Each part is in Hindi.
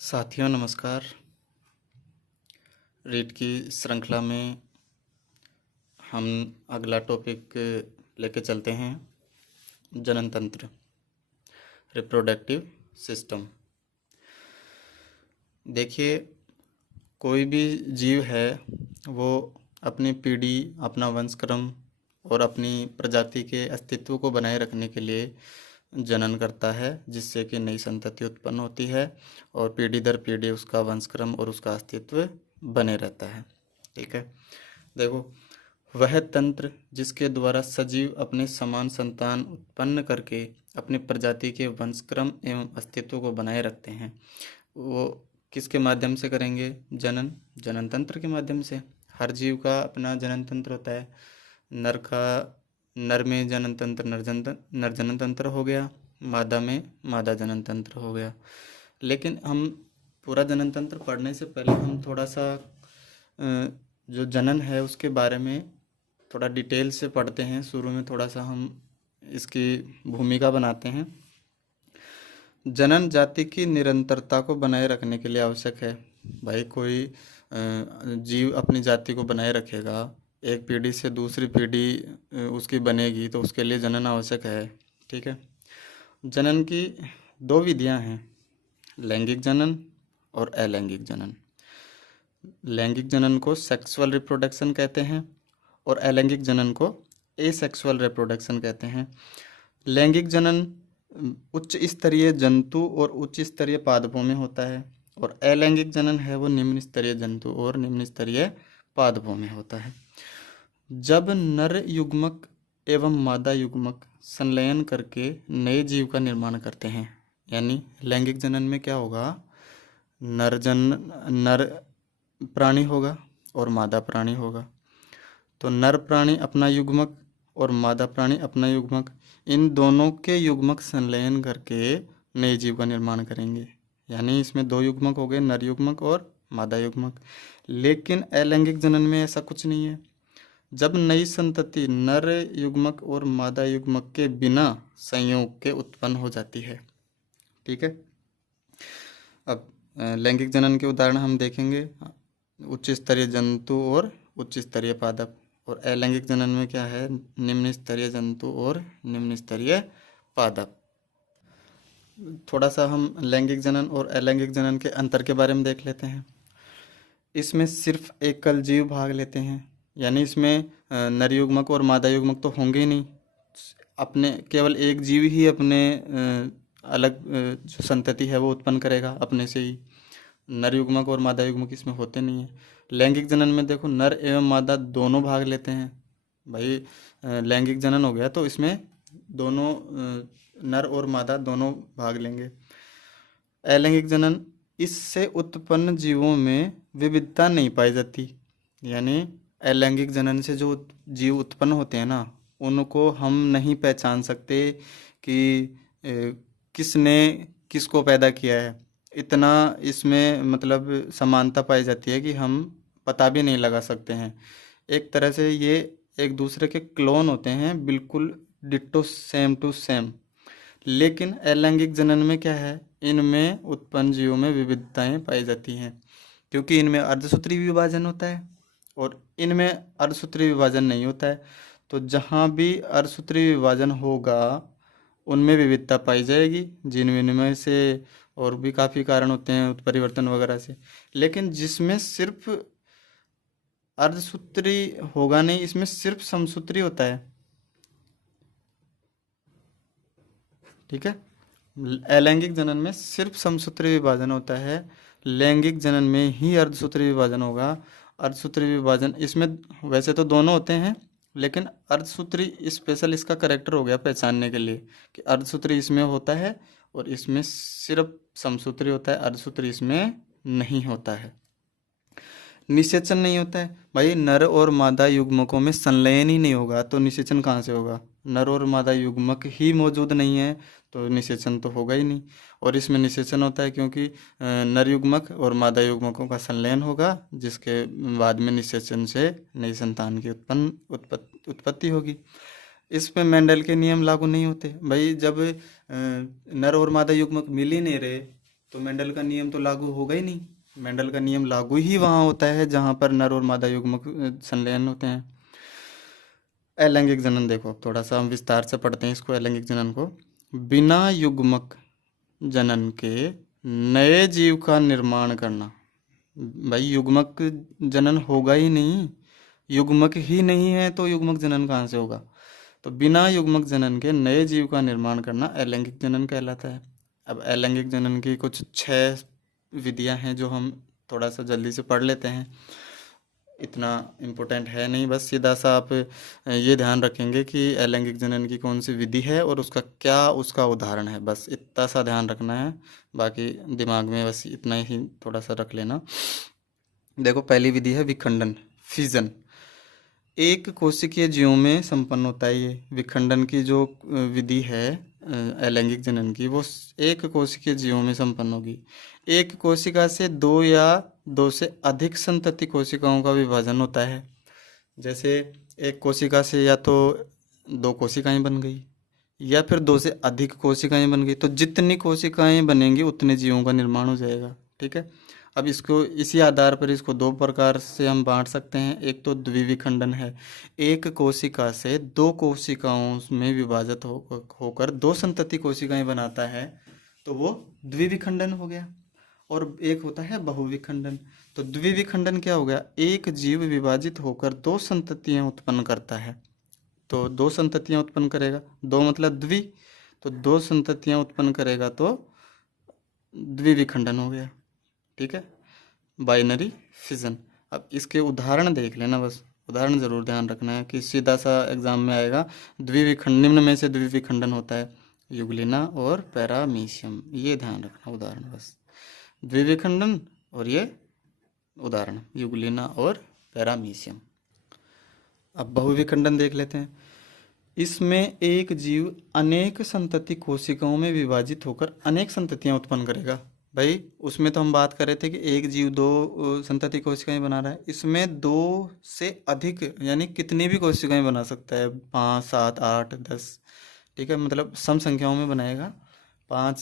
साथियों नमस्कार। रीड की श्रृंखला में हम अगला टॉपिक लेके चलते हैं, जनन तंत्र, रिप्रोडक्टिव सिस्टम। देखिए, कोई भी जीव है वो अपनी पीढ़ी, अपना वंशक्रम और अपनी प्रजाति के अस्तित्व को बनाए रखने के लिए जनन करता है, जिससे कि नई संतति उत्पन्न होती है और पीढ़ी दर पीढ़ी उसका वंशक्रम और उसका अस्तित्व बने रहता है। ठीक है, देखो, वह तंत्र जिसके द्वारा सजीव अपने समान संतान उत्पन्न करके अपनी प्रजाति के वंशक्रम एवं अस्तित्व को बनाए रखते हैं, वो किसके माध्यम से करेंगे? जनन तंत्र के माध्यम से। हर जीव का अपना जनन तंत्र होता है। नर में जनन तंत्र नर जनन तंत्र हो गया, मादा में मादा जनन तंत्र हो गया। लेकिन हम पूरा जनन तंत्र पढ़ने से पहले हम थोड़ा सा जो जनन है उसके बारे में थोड़ा डिटेल से पढ़ते हैं। शुरू में थोड़ा सा हम इसकी भूमिका बनाते हैं। जनन जाति की निरंतरता को बनाए रखने के लिए आवश्यक है। भाई, कोई जीव अपनी जाति को बनाए रखेगा, एक पीढ़ी से दूसरी पीढ़ी उसकी बनेगी, तो उसके लिए जनन आवश्यक है। ठीक है, जनन की दो विधियां हैं, लैंगिक जनन और अलैंगिक जनन। लैंगिक जनन को सेक्सुअल रिप्रोडक्शन कहते हैं और अलैंगिक जनन को एसेक्सुअल रिप्रोडक्शन कहते हैं। लैंगिक जनन उच्च स्तरीय जंतु और उच्च स्तरीय पादपों में होता है और अलैंगिक जनन है वो निम्न स्तरीय जंतु और निम्न स्तरीय पादपों में होता है। जब नर युग्मक एवं मादा युग्मक संलयन करके नए जीव का निर्माण करते हैं, यानी लैंगिक जनन में क्या होगा? नर प्राणी होगा और मादा प्राणी होगा। तो नर प्राणी अपना युग्मक और मादा प्राणी अपना युग्मक, इन दोनों के युग्मक संलयन करके नए जीव का निर्माण करेंगे। यानी इसमें दो युग्मक हो गए, नर युग्मक और मादा युग्मक। लेकिन अलैंगिक जनन में ऐसा कुछ नहीं है। जब नई संतति नर युग्मक और मादा युग्मक के बिना संयोग के उत्पन्न हो जाती है। ठीक है, अब लैंगिक जनन के उदाहरण हम देखेंगे, उच्च स्तरीय जंतु और उच्च स्तरीय पादप। और अलैंगिक जनन में क्या है? निम्न स्तरीय जंतु और निम्न स्तरीय पादप। थोड़ा सा हम लैंगिक जनन और अलैंगिक जनन के अंतर के बारे में देख लेते हैं। इसमें सिर्फ एकल जीव भाग लेते हैं, यानी इसमें नर युग्मक और मादा युग्मक तो होंगे ही नहीं। अपने केवल एक जीव ही अपने अलग जो संतति है वो उत्पन्न करेगा अपने से ही। नर युग्मक और मादा युग्मक इसमें होते नहीं हैं। लैंगिक जनन में देखो, नर एवं मादा दोनों भाग लेते हैं। भाई, लैंगिक जनन हो गया तो इसमें दोनों नर और मादा दोनों भाग लेंगे। अलैंगिक जनन, इससे उत्पन्न जीवों में विविधता नहीं पाई जाती। यानी अलैंगिक जनन से जो जीव उत्पन्न होते हैं ना, उनको हम नहीं पहचान सकते कि किसने किसको पैदा किया है। इतना इसमें मतलब समानता पाई जाती है कि हम पता भी नहीं लगा सकते हैं। एक तरह से ये एक दूसरे के क्लोन होते हैं, बिल्कुल डिट्टो सेम टू सेम। लेकिन अलैंगिक जनन में क्या है? इनमें उत्पन्न जीवों में विविधताएं पाई जाती हैं, क्योंकि इनमें अर्धसूत्री विभाजन होता है और इनमें अर्धसूत्री विभाजन नहीं होता है। तो जहाँ भी अर्धसूत्री विभाजन होगा उनमें विविधता पाई जाएगी, जीन विनिमय से और भी काफ़ी कारण होते हैं, उत्परिवर्तन वगैरह से। लेकिन जिसमें सिर्फ अर्धसूत्री होगा नहीं, इसमें सिर्फ समसूत्री होता है। ठीक है, अलैंगिक जनन में सिर्फ समसूत्री विभाजन होता है, लैंगिक जनन में ही अर्धसूत्री विभाजन होगा। अर्धसूत्री विभाजन इसमें वैसे तो दोनों होते हैं, लेकिन अर्धसूत्री स्पेशल इसका करेक्टर हो गया पहचानने के लिए कि अर्धसूत्री इसमें होता है और इसमें सिर्फ समसूत्री होता है, अर्धसूत्री इसमें नहीं होता है। निषेचन नहीं होता है। भाई, नर और मादा युग्मकों में संलयन ही नहीं होगा तो निषेचन कहाँ से होगा? नर और मादा युग्मक ही मौजूद नहीं है तो निषेचन तो होगा ही नहीं। और इसमें निषेचन होता है क्योंकि नर युग्मक और मादा युग्मकों का संलयन होगा, जिसके बाद में निषेचन से नई संतान की उत्पत्ति होगी। इसमें मेंडल के नियम लागू नहीं होते। भाई, जब नर और मादा युग्मक मिल ही नहीं रहे तो मेंडल का नियम तो लागू होगा ही नहीं। मेंडल का नियम लागू ही वहाँ होता है जहाँ पर नर और मादा युग्मक संलयन होते हैं। अलैंगिक जनन देखो, थोड़ा सा हम विस्तार से पढ़ते हैं इसको, अलैंगिक जनन को। बिना युग्मक जनन के नए जीव का निर्माण करना। भाई युग्मक जनन होगा ही नहीं, युग्मक ही नहीं है तो युग्मक जनन कहाँ से होगा। तो बिना युग्मक जनन के नए जीव का निर्माण करना अलैंगिक जनन कहलाता है। अब अलैंगिक जनन की कुछ 6 विधियां हैं जो हम थोड़ा सा जल्दी से पढ़ लेते हैं। इतना इम्पोर्टेंट है नहीं, बस सीधा सा आप ये ध्यान रखेंगे कि अलैंगिक जनन की कौन सी विधि है और उसका क्या उसका उदाहरण है, बस इतना सा ध्यान रखना है। बाकी दिमाग में बस इतना ही थोड़ा सा रख लेना। देखो पहली विधि है विखंडन, फिजन। एक कोशिकीय जीवों में संपन्न होता है ये विखंडन की जो विधि है अलैंगिक जनन की, वो एक कोशिकीय जीवों में संपन्न होगी। एक कोशिका से 2 या 2 से अधिक संतति कोशिकाओं का विभाजन होता है। जैसे एक कोशिका से या तो 2 कोशिकाएं बन गई या फिर 2 से अधिक कोशिकाएं बन गई, तो जितनी कोशिकाएं बनेंगी उतने जीवों का निर्माण हो जाएगा। ठीक है। अब इसको इसी आधार पर इसको 2 प्रकार से हम बांट सकते हैं। एक तो द्विविखंडन है, एक कोशिका से 2 कोशिकाओं में विभाजित होकर 2 संतति कोशिकाएं बनाता है, तो वो द्विविखंडन हो गया। और एक होता है बहुविखंडन। तो द्विविखंडन क्या हो गया, एक जीव विभाजित होकर 2 संततियां उत्पन्न करता है। तो 2 संततियां उत्पन्न करेगा, 2 मतलब द्वि, तो 2 संततियां उत्पन्न करेगा तो द्विविखंडन हो गया। ठीक है, बाइनरी फिजन। अब इसके उदाहरण देख लेना, बस उदाहरण जरूर ध्यान रखना है कि सीधा सा एग्जाम में आएगा। द्विविखंड निम्न में से द्विविखंडन होता है युगलिना और पैरामीशियम, ये ध्यान रखना उदाहरण, बस द्विविखंडन और ये उदाहरण युगलिना और पैरामीशियम। अब बहुविखंडन देख लेते हैं। इसमें एक जीव अनेक संतति कोशिकाओं में विभाजित होकर अनेक संततियां उत्पन्न करेगा। भाई उसमें तो हम बात कर रहे थे कि एक जीव 2 संतति कोशिकाएं बना रहा है, इसमें 2 से अधिक यानी कितनी भी कोशिकाएं बना सकता है, 5, 7, 8, 10। ठीक है, मतलब सम संख्याओं में बनाएगा, 5,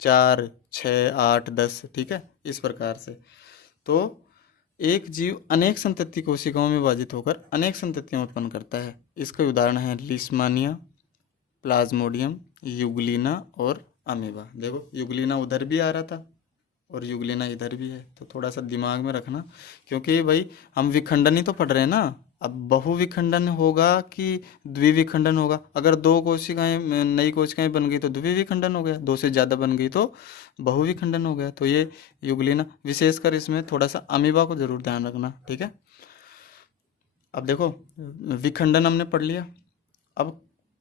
4, 6, 8, 10। ठीक है, इस प्रकार से। तो एक जीव अनेक संतति कोशिकाओं में विभाजित होकर अनेक संततियां उत्पन्न करता है। इसके उदाहरण है लिस्मानिया, प्लाज्मोडियम, युगलिना और अमीबा। देखो युगलिना उधर भी आ रहा था और युगलिना इधर भी है, तो थोड़ा सा दिमाग में रखना, क्योंकि भाई हम विखंडन ही तो पढ़ रहे हैं ना। अब बहुविखंडन होगा कि द्विविखंडन होगा। अगर 2 कोशिकाएं नई कोशिकाएं बन गई तो द्विविखंडन हो गया, 2 से ज़्यादा बन गई तो बहुविखंडन हो गया। तो ये युगलिना, विशेषकर इसमें थोड़ा सा अमीबा को जरूर ध्यान रखना। ठीक है, अब देखो विखंडन हमने पढ़ लिया, अब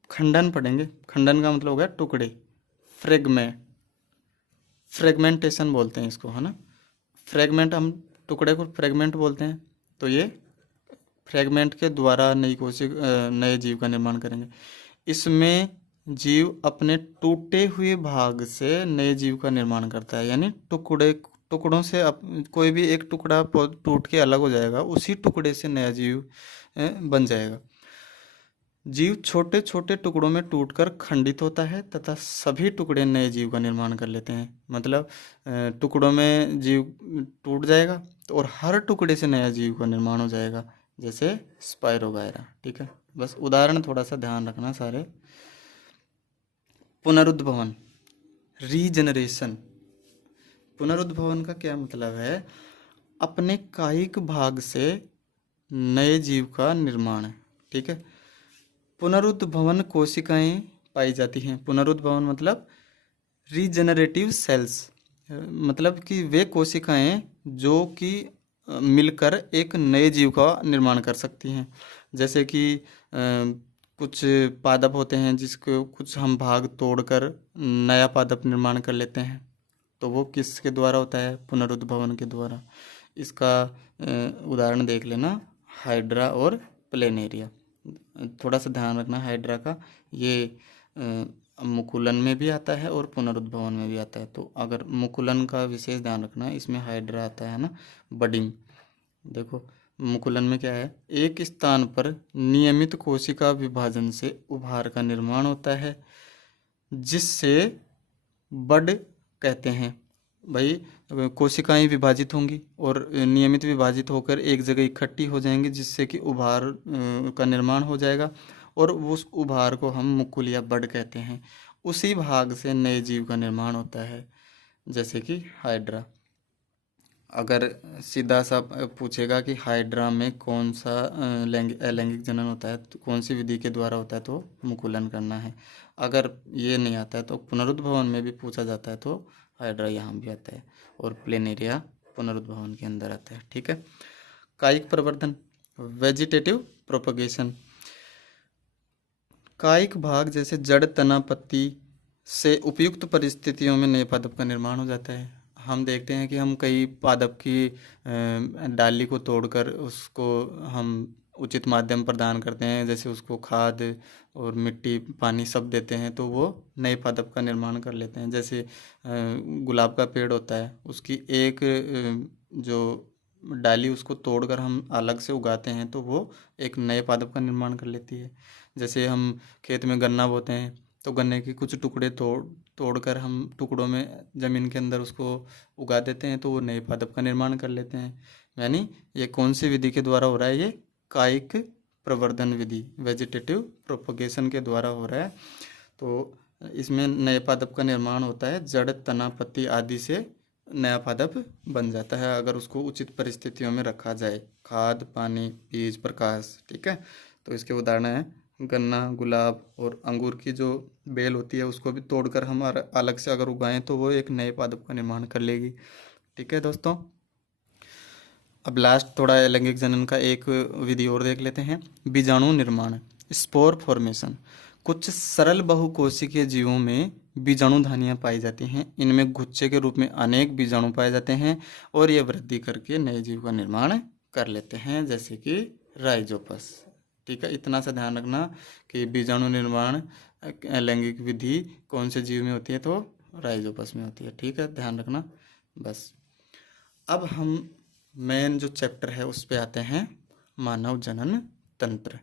खंडन पढ़ेंगे। खंडन का मतलब हो गया टुकड़े, फ्रेगमेंटेशन बोलते हैं इसको, है ना। फ्रेगमेंट, हम टुकड़े को फ्रेगमेंट बोलते हैं। तो ये फ्रेगमेंट के द्वारा नए जीव का निर्माण करेंगे। इसमें जीव अपने टूटे हुए भाग से नए जीव का निर्माण करता है, यानी टुकड़ों से कोई भी एक टुकड़ा टूट के अलग हो जाएगा, उसी टुकड़े से नया जीव बन जाएगा। जीव छोटे छोटे टुकड़ों में टूटकर खंडित होता है तथा सभी टुकड़े नए जीव का निर्माण कर लेते हैं। मतलब टुकड़ों में जीव टूट जाएगा तो और हर टुकड़े से नया जीव का निर्माण हो जाएगा, जैसे स्पाइरोगायरा। ठीक है, बस उदाहरण थोड़ा सा ध्यान रखना सारे। पुनरुद्भवन, रीजनरेशन। पुनरुद्भवन का क्या मतलब है, अपने कायिक भाग से नए जीव का निर्माण है। ठीक है, पुनरुद्भवन कोशिकाएं पाई जाती हैं। पुनरुद्भवन मतलब रीजनरेटिव सेल्स, मतलब कि वे कोशिकाएं जो कि मिलकर एक नए जीव का निर्माण कर सकती हैं। जैसे कि कुछ पादप होते हैं जिसको कुछ हम भाग तोड़कर नया पादप निर्माण कर लेते हैं, तो वो किसके द्वारा होता है, पुनरुद्भवन के द्वारा। इसका उदाहरण देख लेना, हाइड्रा और प्लेनेरिया। थोड़ा सा ध्यान रखना हाइड्रा का, ये मुकुलन में भी आता है और पुनरुद्भवन में भी आता है। तो अगर मुकुलन का विशेष ध्यान रखना है, इसमें हाइड्रा आता है ना, बडिंग। देखो मुकुलन में क्या है, एक स्थान पर नियमित कोशिका विभाजन से उभार का निर्माण होता है, जिससे बड कहते हैं? भाई कोशिकाएं विभाजित होंगी और नियमित विभाजित होकर एक जगह इकट्ठी हो जाएंगी, जिससे कि उभार का निर्माण हो जाएगा और उस उभार को हम मुकुल या बड कहते हैं। उसी भाग से नए जीव का निर्माण होता है, जैसे कि हाइड्रा। अगर सीधा सा पूछेगा कि हाइड्रा में कौन सा अलैंगिक जनन होता है, तो कौन सी विधि के द्वारा होता है, तो मुकुलन करना है। अगर ये नहीं आता है तो पुनरुद्भवन में भी पूछा जाता है, तो हाइड्रा यहाँ भी आता है और प्लेनेरिया पुनरुद्भवन के अंदर आता है। ठीक है। कायिक प्रवर्धन, वेजिटेटिव प्रोपगेशन। कायिक भाग जैसे जड़, तना, पत्ती से उपयुक्त परिस्थितियों में नए पादप का निर्माण हो जाता है। हम देखते हैं कि हम कई पादप की डाली को तोड़कर उसको हम उचित माध्यम प्रदान करते हैं, जैसे उसको खाद और मिट्टी, पानी सब देते हैं, तो वो नए पादप का निर्माण कर लेते हैं। जैसे गुलाब का पेड़ होता है, उसकी एक जो डाली उसको तोड़कर हम अलग से उगाते हैं, तो वो एक नए पादप का निर्माण कर लेती है। जैसे हम खेत में गन्ना बोते हैं, तो गन्ने के कुछ टुकड़े तोड़कर हम टुकड़ों में ज़मीन के अंदर उसको उगा देते हैं, तो वो नए पादप का निर्माण कर लेते हैं। यानी ये कौन सी विधि के द्वारा हो रहा है? ये कायिक प्रवर्धन विधि, वेजिटेटिव प्रोपगेशन के द्वारा हो रहा है। तो इसमें नए पादप का निर्माण होता है, जड़, तना, पत्ती आदि से नया पादप बन जाता है, अगर उसको उचित परिस्थितियों में रखा जाए, खाद, पानी, बीज, प्रकाश। ठीक है। तो इसके उदाहरण हैं गन्ना, गुलाब और अंगूर की जो बेल होती है उसको भी तोड़कर हम अलग से अगर उगाएं, तो वो एक नए पादप का निर्माण कर लेगी। ठीक है दोस्तों। अब लास्ट थोड़ा लैंगिक जनन का एक विधि और देख लेते हैं, बीजाणु निर्माण, स्पोर फॉर्मेशन। कुछ सरल बहुकोशिकीय जीवों में बीजाणु धानियाँ पाई जाती हैं। इनमें गुच्छे के रूप में अनेक बीजाणु पाए जाते हैं और ये वृद्धि करके नए जीव का निर्माण कर लेते हैं, जैसे कि राइजोपस। ठीक है। इतना सा ध्यान रखना कि बीजाणु निर्माण लैंगिक विधि कौन से जीव में होती है, तो राइजोपस में होती है। ठीक है, ध्यान रखना बस। अब हम मेन जो चैप्टर है उस पे आते हैं, मानव जनन तंत्र।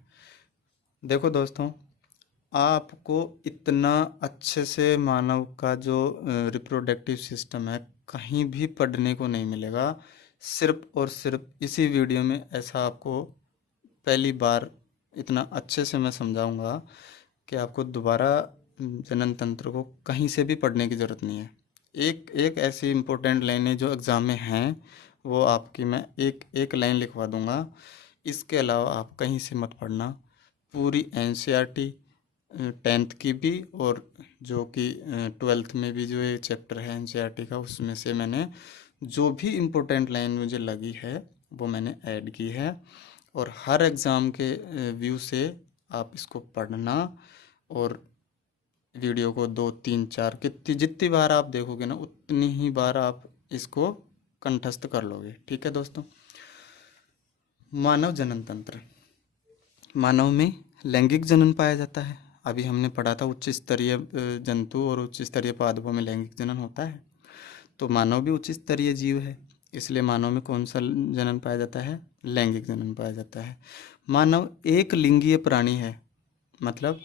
देखो दोस्तों, आपको इतना अच्छे से मानव का जो रिप्रोडक्टिव सिस्टम है कहीं भी पढ़ने को नहीं मिलेगा। सिर्फ और सिर्फ इसी वीडियो में ऐसा आपको पहली बार इतना अच्छे से मैं समझाऊंगा कि आपको दोबारा जनन तंत्र को कहीं से भी पढ़ने की ज़रूरत नहीं है। एक एक ऐसी इम्पोर्टेंट लाइनें जो एग्ज़ाम में हैं, वो आपकी मैं एक एक लाइन लिखवा दूंगा। इसके अलावा आप कहीं से मत पढ़ना। पूरी एनसीईआरटी 10th की भी और जो कि 12th में भी जो ये चैप्टर है एनसीईआरटी का, उसमें से मैंने जो भी इम्पोर्टेंट लाइन मुझे लगी है वो मैंने ऐड की है। और हर एग्ज़ाम के व्यू से आप इसको पढ़ना और वीडियो को 2 3 4 कितनी जितनी बार आप देखोगे ना, उतनी ही बार आप इसको कंठस्थ कर लोगे। ठीक है दोस्तों। मानव जनन तंत्र। मानव में लैंगिक जनन पाया जाता है। अभी हमने पढ़ा था उच्च स्तरीय जंतु और उच्च स्तरीय पादपों में लैंगिक जनन होता है, तो मानव भी उच्च स्तरीय जीव है, इसलिए मानव में कौन सा जनन पाया जाता है? लैंगिक जनन पाया जाता है। मानव एक लिंगीय प्राणी है, मतलब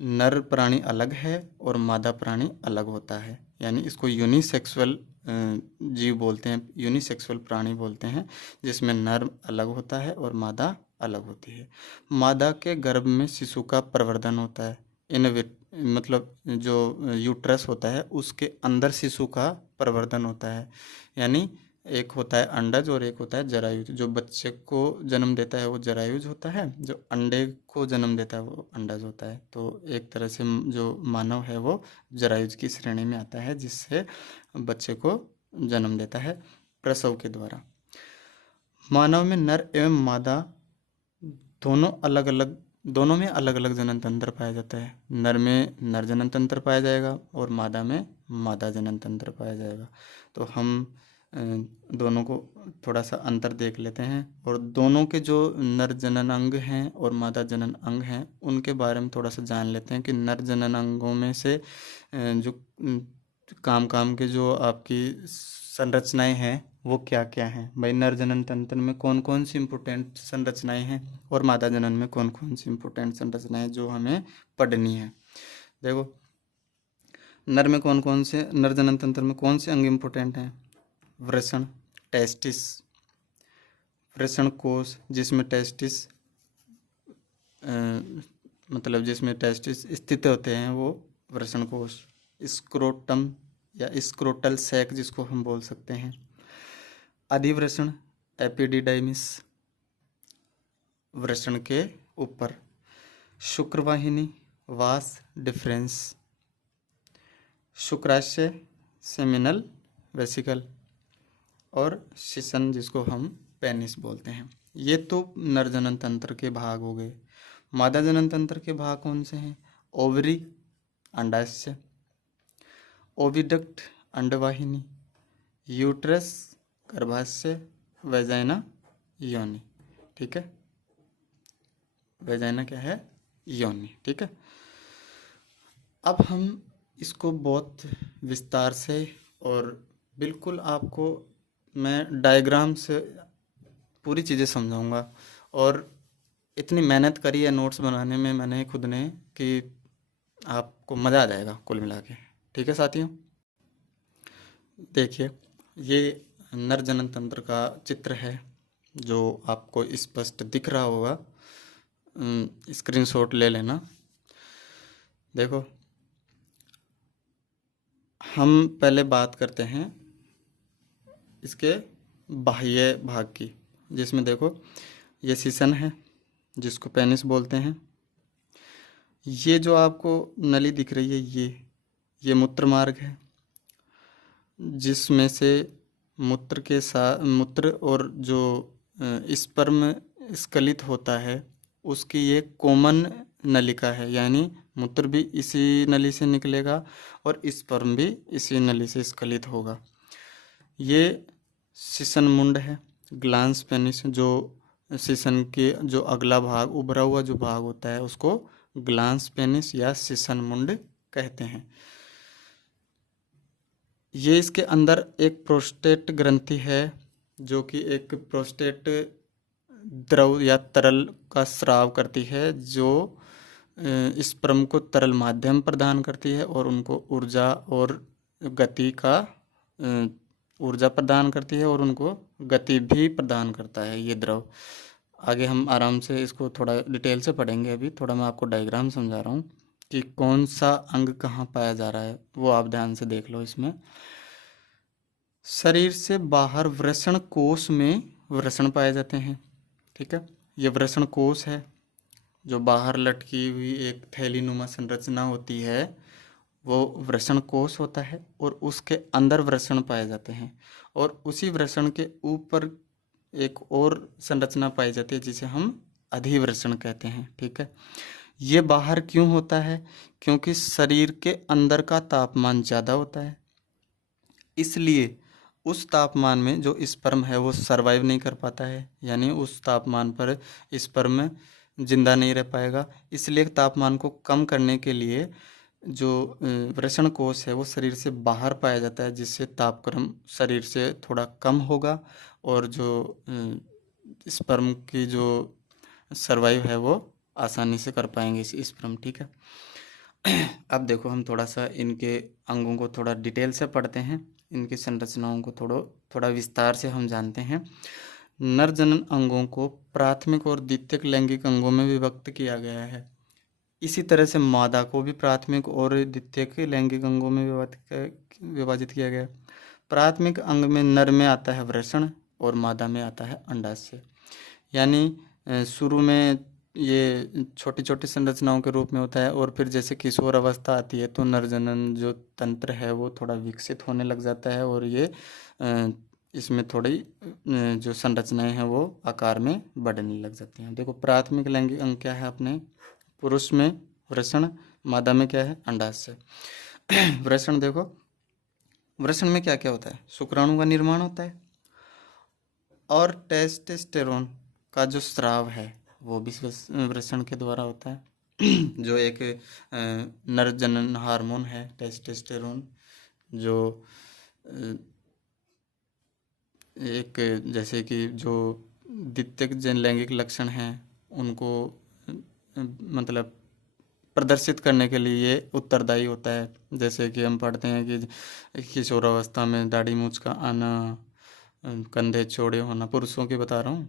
नर प्राणी अलग है और मादा प्राणी अलग होता है, यानी इसको यूनिसेक्सुअल जीव बोलते हैं, यूनिसेक्सुअल प्राणी बोलते हैं, जिसमें नर अलग होता है और मादा अलग होती है। मादा के गर्भ में शिशु का प्रवर्धन होता है, मतलब जो यूट्रस होता है उसके अंदर शिशु का प्रवर्धन होता है। यानी एक होता है अंडज और एक होता है जरायुज। जो बच्चे को जन्म देता है वो जरायुज होता है, जो अंडे को जन्म देता है वो अंडज होता है। तो एक तरह से जो मानव है वो जरायुज की श्रेणी में आता है, जिससे बच्चे को जन्म देता है प्रसव के द्वारा। मानव में नर एवं मादा दोनों में अलग अलग जनन तंत्र पाया जाता है। नर में नर जनन तंत्र पाया जाएगा और मादा में मादा जनन तंत्र पाया जाएगा। तो हम दोनों को थोड़ा सा अंतर देख लेते हैं और दोनों के जो नर जनन अंग हैं और मादा जनन अंग हैं उनके बारे में थोड़ा सा जान लेते हैं कि नर जनन अंगों में से जो काम के जो आपकी संरचनाएं हैं वो क्या क्या हैं। भाई नर जनन तंत्र में कौन कौन सी इम्पोर्टेंट संरचनाएं हैं और मादा जनन में कौन कौन सी इम्पोर्टेंट संरचनाएं जो हमें पढ़नी है। देखो, नर में कौन कौन से, नर जनन तंत्र में कौन से अंग इम्पोर्टेंट हैं? वृषण, टेस्टिस, वृषण कोश जिसमें टेस्टिस मतलब जिसमें टेस्टिस स्थित होते हैं वो वृषण कोश। स्क्रोटम या स्क्रोटल सैक जिसको हम बोल सकते हैं। अधिवृषण एपिडिडाइमिस, वृषण के ऊपर। शुक्रवाहिनी वास डिफरेंस। शुक्राशय सेमिनल वेसिकल। और शिशन जिसको हम पेनिस बोलते हैं। ये तो नर जनन तंत्र के भाग हो गए। मादा जनन तंत्र के भाग कौन से हैं? ओवरी अंडाशय, ओविडक्ट अंडवाहिनी, यूट्रस गर्भाशय, वेजाइना योनि। ठीक है, वेजाइना क्या है? योनि। ठीक है, अब हम इसको बहुत विस्तार से और बिल्कुल आपको मैं डायग्राम से पूरी चीज़ें समझाऊंगा। और इतनी मेहनत करी है नोट्स बनाने में मैंने खुद ने कि आपको मज़ा आ जाएगा कुल मिला के। ठीक है साथियों, देखिए ये नर जनन तंत्र का चित्र है जो आपको स्पष्ट दिख रहा होगा। स्क्रीनशॉट ले लेना। देखो, हम पहले बात करते हैं इसके बाह्य भाग की, जिसमें देखो ये सीसन है जिसको पेनिस बोलते हैं। ये जो आपको नली दिख रही है ये मूत्र मार्ग है, जिसमें से मूत्र के साथ मूत्र और जो स्पर्म स्खलित होता है उसकी ये कॉमन नलिका है, यानी मूत्र भी इसी नली से निकलेगा और स्पर्म भी इसी नली से स्खलित होगा। ये शिशन मुंड है, ग्लांस पेनिस। जो शिशन के जो अगला भाग उभरा हुआ जो भाग होता है उसको ग्लांस पेनिस या शिशन मुंड कहते हैं। ये इसके अंदर एक प्रोस्टेट ग्रंथि है जो कि एक प्रोस्टेट द्रव या तरल का स्राव करती है, जो स्पर्म को तरल माध्यम प्रदान करती है और उनको ऊर्जा और गति का ऊर्जा प्रदान करती है और उनको गति भी प्रदान करता है ये द्रव। आगे हम आराम से इसको थोड़ा डिटेल से पढ़ेंगे। अभी थोड़ा मैं आपको डायग्राम समझा रहा हूँ कि कौन सा अंग कहाँ पाया जा रहा है, वो आप ध्यान से देख लो। इसमें शरीर से बाहर वृषण कोश में वृषण पाए जाते हैं। ठीक है, ये वृषण कोश है जो बाहर लटकी हुई एक थैलीनुमा संरचना होती है, वो वृषण कोश होता है और उसके अंदर वृषण पाए जाते हैं। और उसी वृषण के ऊपर एक और संरचना पाई जाती है जिसे हम अधिवृषण कहते हैं। ठीक है, ये बाहर क्यों होता है? क्योंकि शरीर के अंदर का तापमान ज़्यादा होता है, इसलिए उस तापमान में जो स्पर्म है वो सरवाइव नहीं कर पाता है, यानी उस तापमान पर स्पर्म जिंदा नहीं रह पाएगा। इसलिए तापमान को कम करने के लिए जो वृषण कोश है वो शरीर से बाहर पाया जाता है, जिससे तापक्रम शरीर से थोड़ा कम होगा और जो स्पर्म की जो सरवाइव है वो आसानी से कर पाएंगे इस स्पर्म। ठीक है, अब देखो हम थोड़ा सा इनके अंगों को थोड़ा डिटेल से पढ़ते हैं, इनकी संरचनाओं को थोड़ा विस्तार से हम जानते हैं। नर जनन अंगों को प्राथमिक और द्वितीयक लैंगिक अंगों में विभक्त किया गया है। इसी तरह से मादा को भी प्राथमिक और द्वितीयक लैंगिक अंगों में विभाजित किया गया है। प्राथमिक अंग में नर में आता है वृषण और मादा में आता है अंडाशय। यानी शुरू में ये छोटी छोटी संरचनाओं के रूप में होता है और फिर जैसे किशोर अवस्था आती है तो नरजनन जो तंत्र है वो थोड़ा विकसित होने लग जाता है और ये इसमें थोड़ी जो संरचनाएं हैं वो आकार में बढ़ने लग जाती हैं। देखो प्राथमिक लैंगिक अंग क्या है अपने, पुरुष में वृषण, मादा में क्या है? अंडाशय। वृषण देखो, वृषण में क्या क्या होता है? शुक्राणु का निर्माण होता है और टेस्टोस्टेरोन का जो स्राव है वो भी वृषण के द्वारा होता है। जो एक नर जनन हार्मोन है टेस्टोस्टेरोन, जो एक जैसे कि जो द्वितीयक जन लैंगिक लक्षण हैं उनको मतलब प्रदर्शित करने के लिए ये उत्तरदायी होता है। जैसे कि हम पढ़ते हैं कि किशोरावस्था में दाढ़ी मूंछ का आना, कंधे चौड़े होना, पुरुषों की बता रहा हूँ,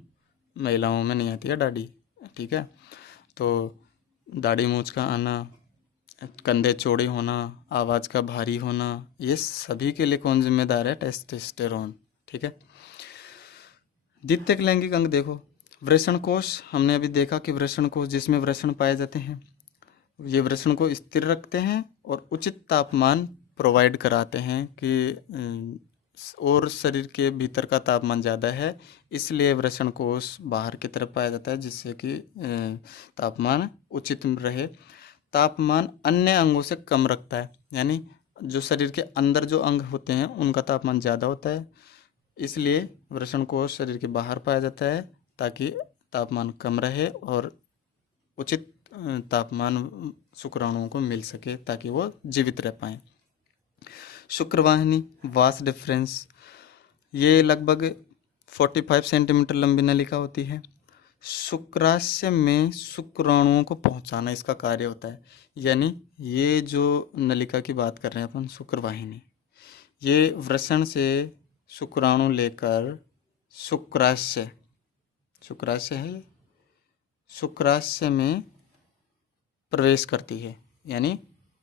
महिलाओं में नहीं आती है दाढ़ी, ठीक है। तो दाढ़ी मूंछ का आना, कंधे चौड़े होना, आवाज़ का भारी होना, ये सभी के लिए कौन जिम्मेदार है? टेस्टोस्टेरोन, ठीक है। द्वितीयक लैंगिक अंग देखो, वृषण कोश, हमने अभी देखा कि वृषण कोश जिसमें वृषण पाए जाते हैं, ये वृषण को स्थिर रखते हैं और उचित तापमान प्रोवाइड कराते हैं कि और शरीर के भीतर का तापमान ज़्यादा है, इसलिए वृषण कोश बाहर की तरफ पाया जाता है, जिससे कि तापमान उचित रहे। तापमान अन्य अंगों से कम रखता है, यानी जो शरीर के अंदर जो अंग होते हैं उनका तापमान ज़्यादा होता है, इसलिए वृषण कोश शरीर के बाहर पाया जाता है ताकि तापमान कम रहे और उचित तापमान शुक्राणुओं को मिल सके ताकि वो जीवित रह पाएँ। शुक्रवाहिनी, वास डिफरेंस, ये लगभग 45 सेंटीमीटर लंबी नलिका होती है। शुक्राशय में शुक्राणुओं को पहुंचाना इसका कार्य होता है, यानी ये जो नलिका की बात कर रहे हैं अपन, शुक्रवाहिनी, ये वृषण से शुक्राणु लेकर शुक्राशय, शुक्राशय है, शुक्राशय में प्रवेश करती है, यानी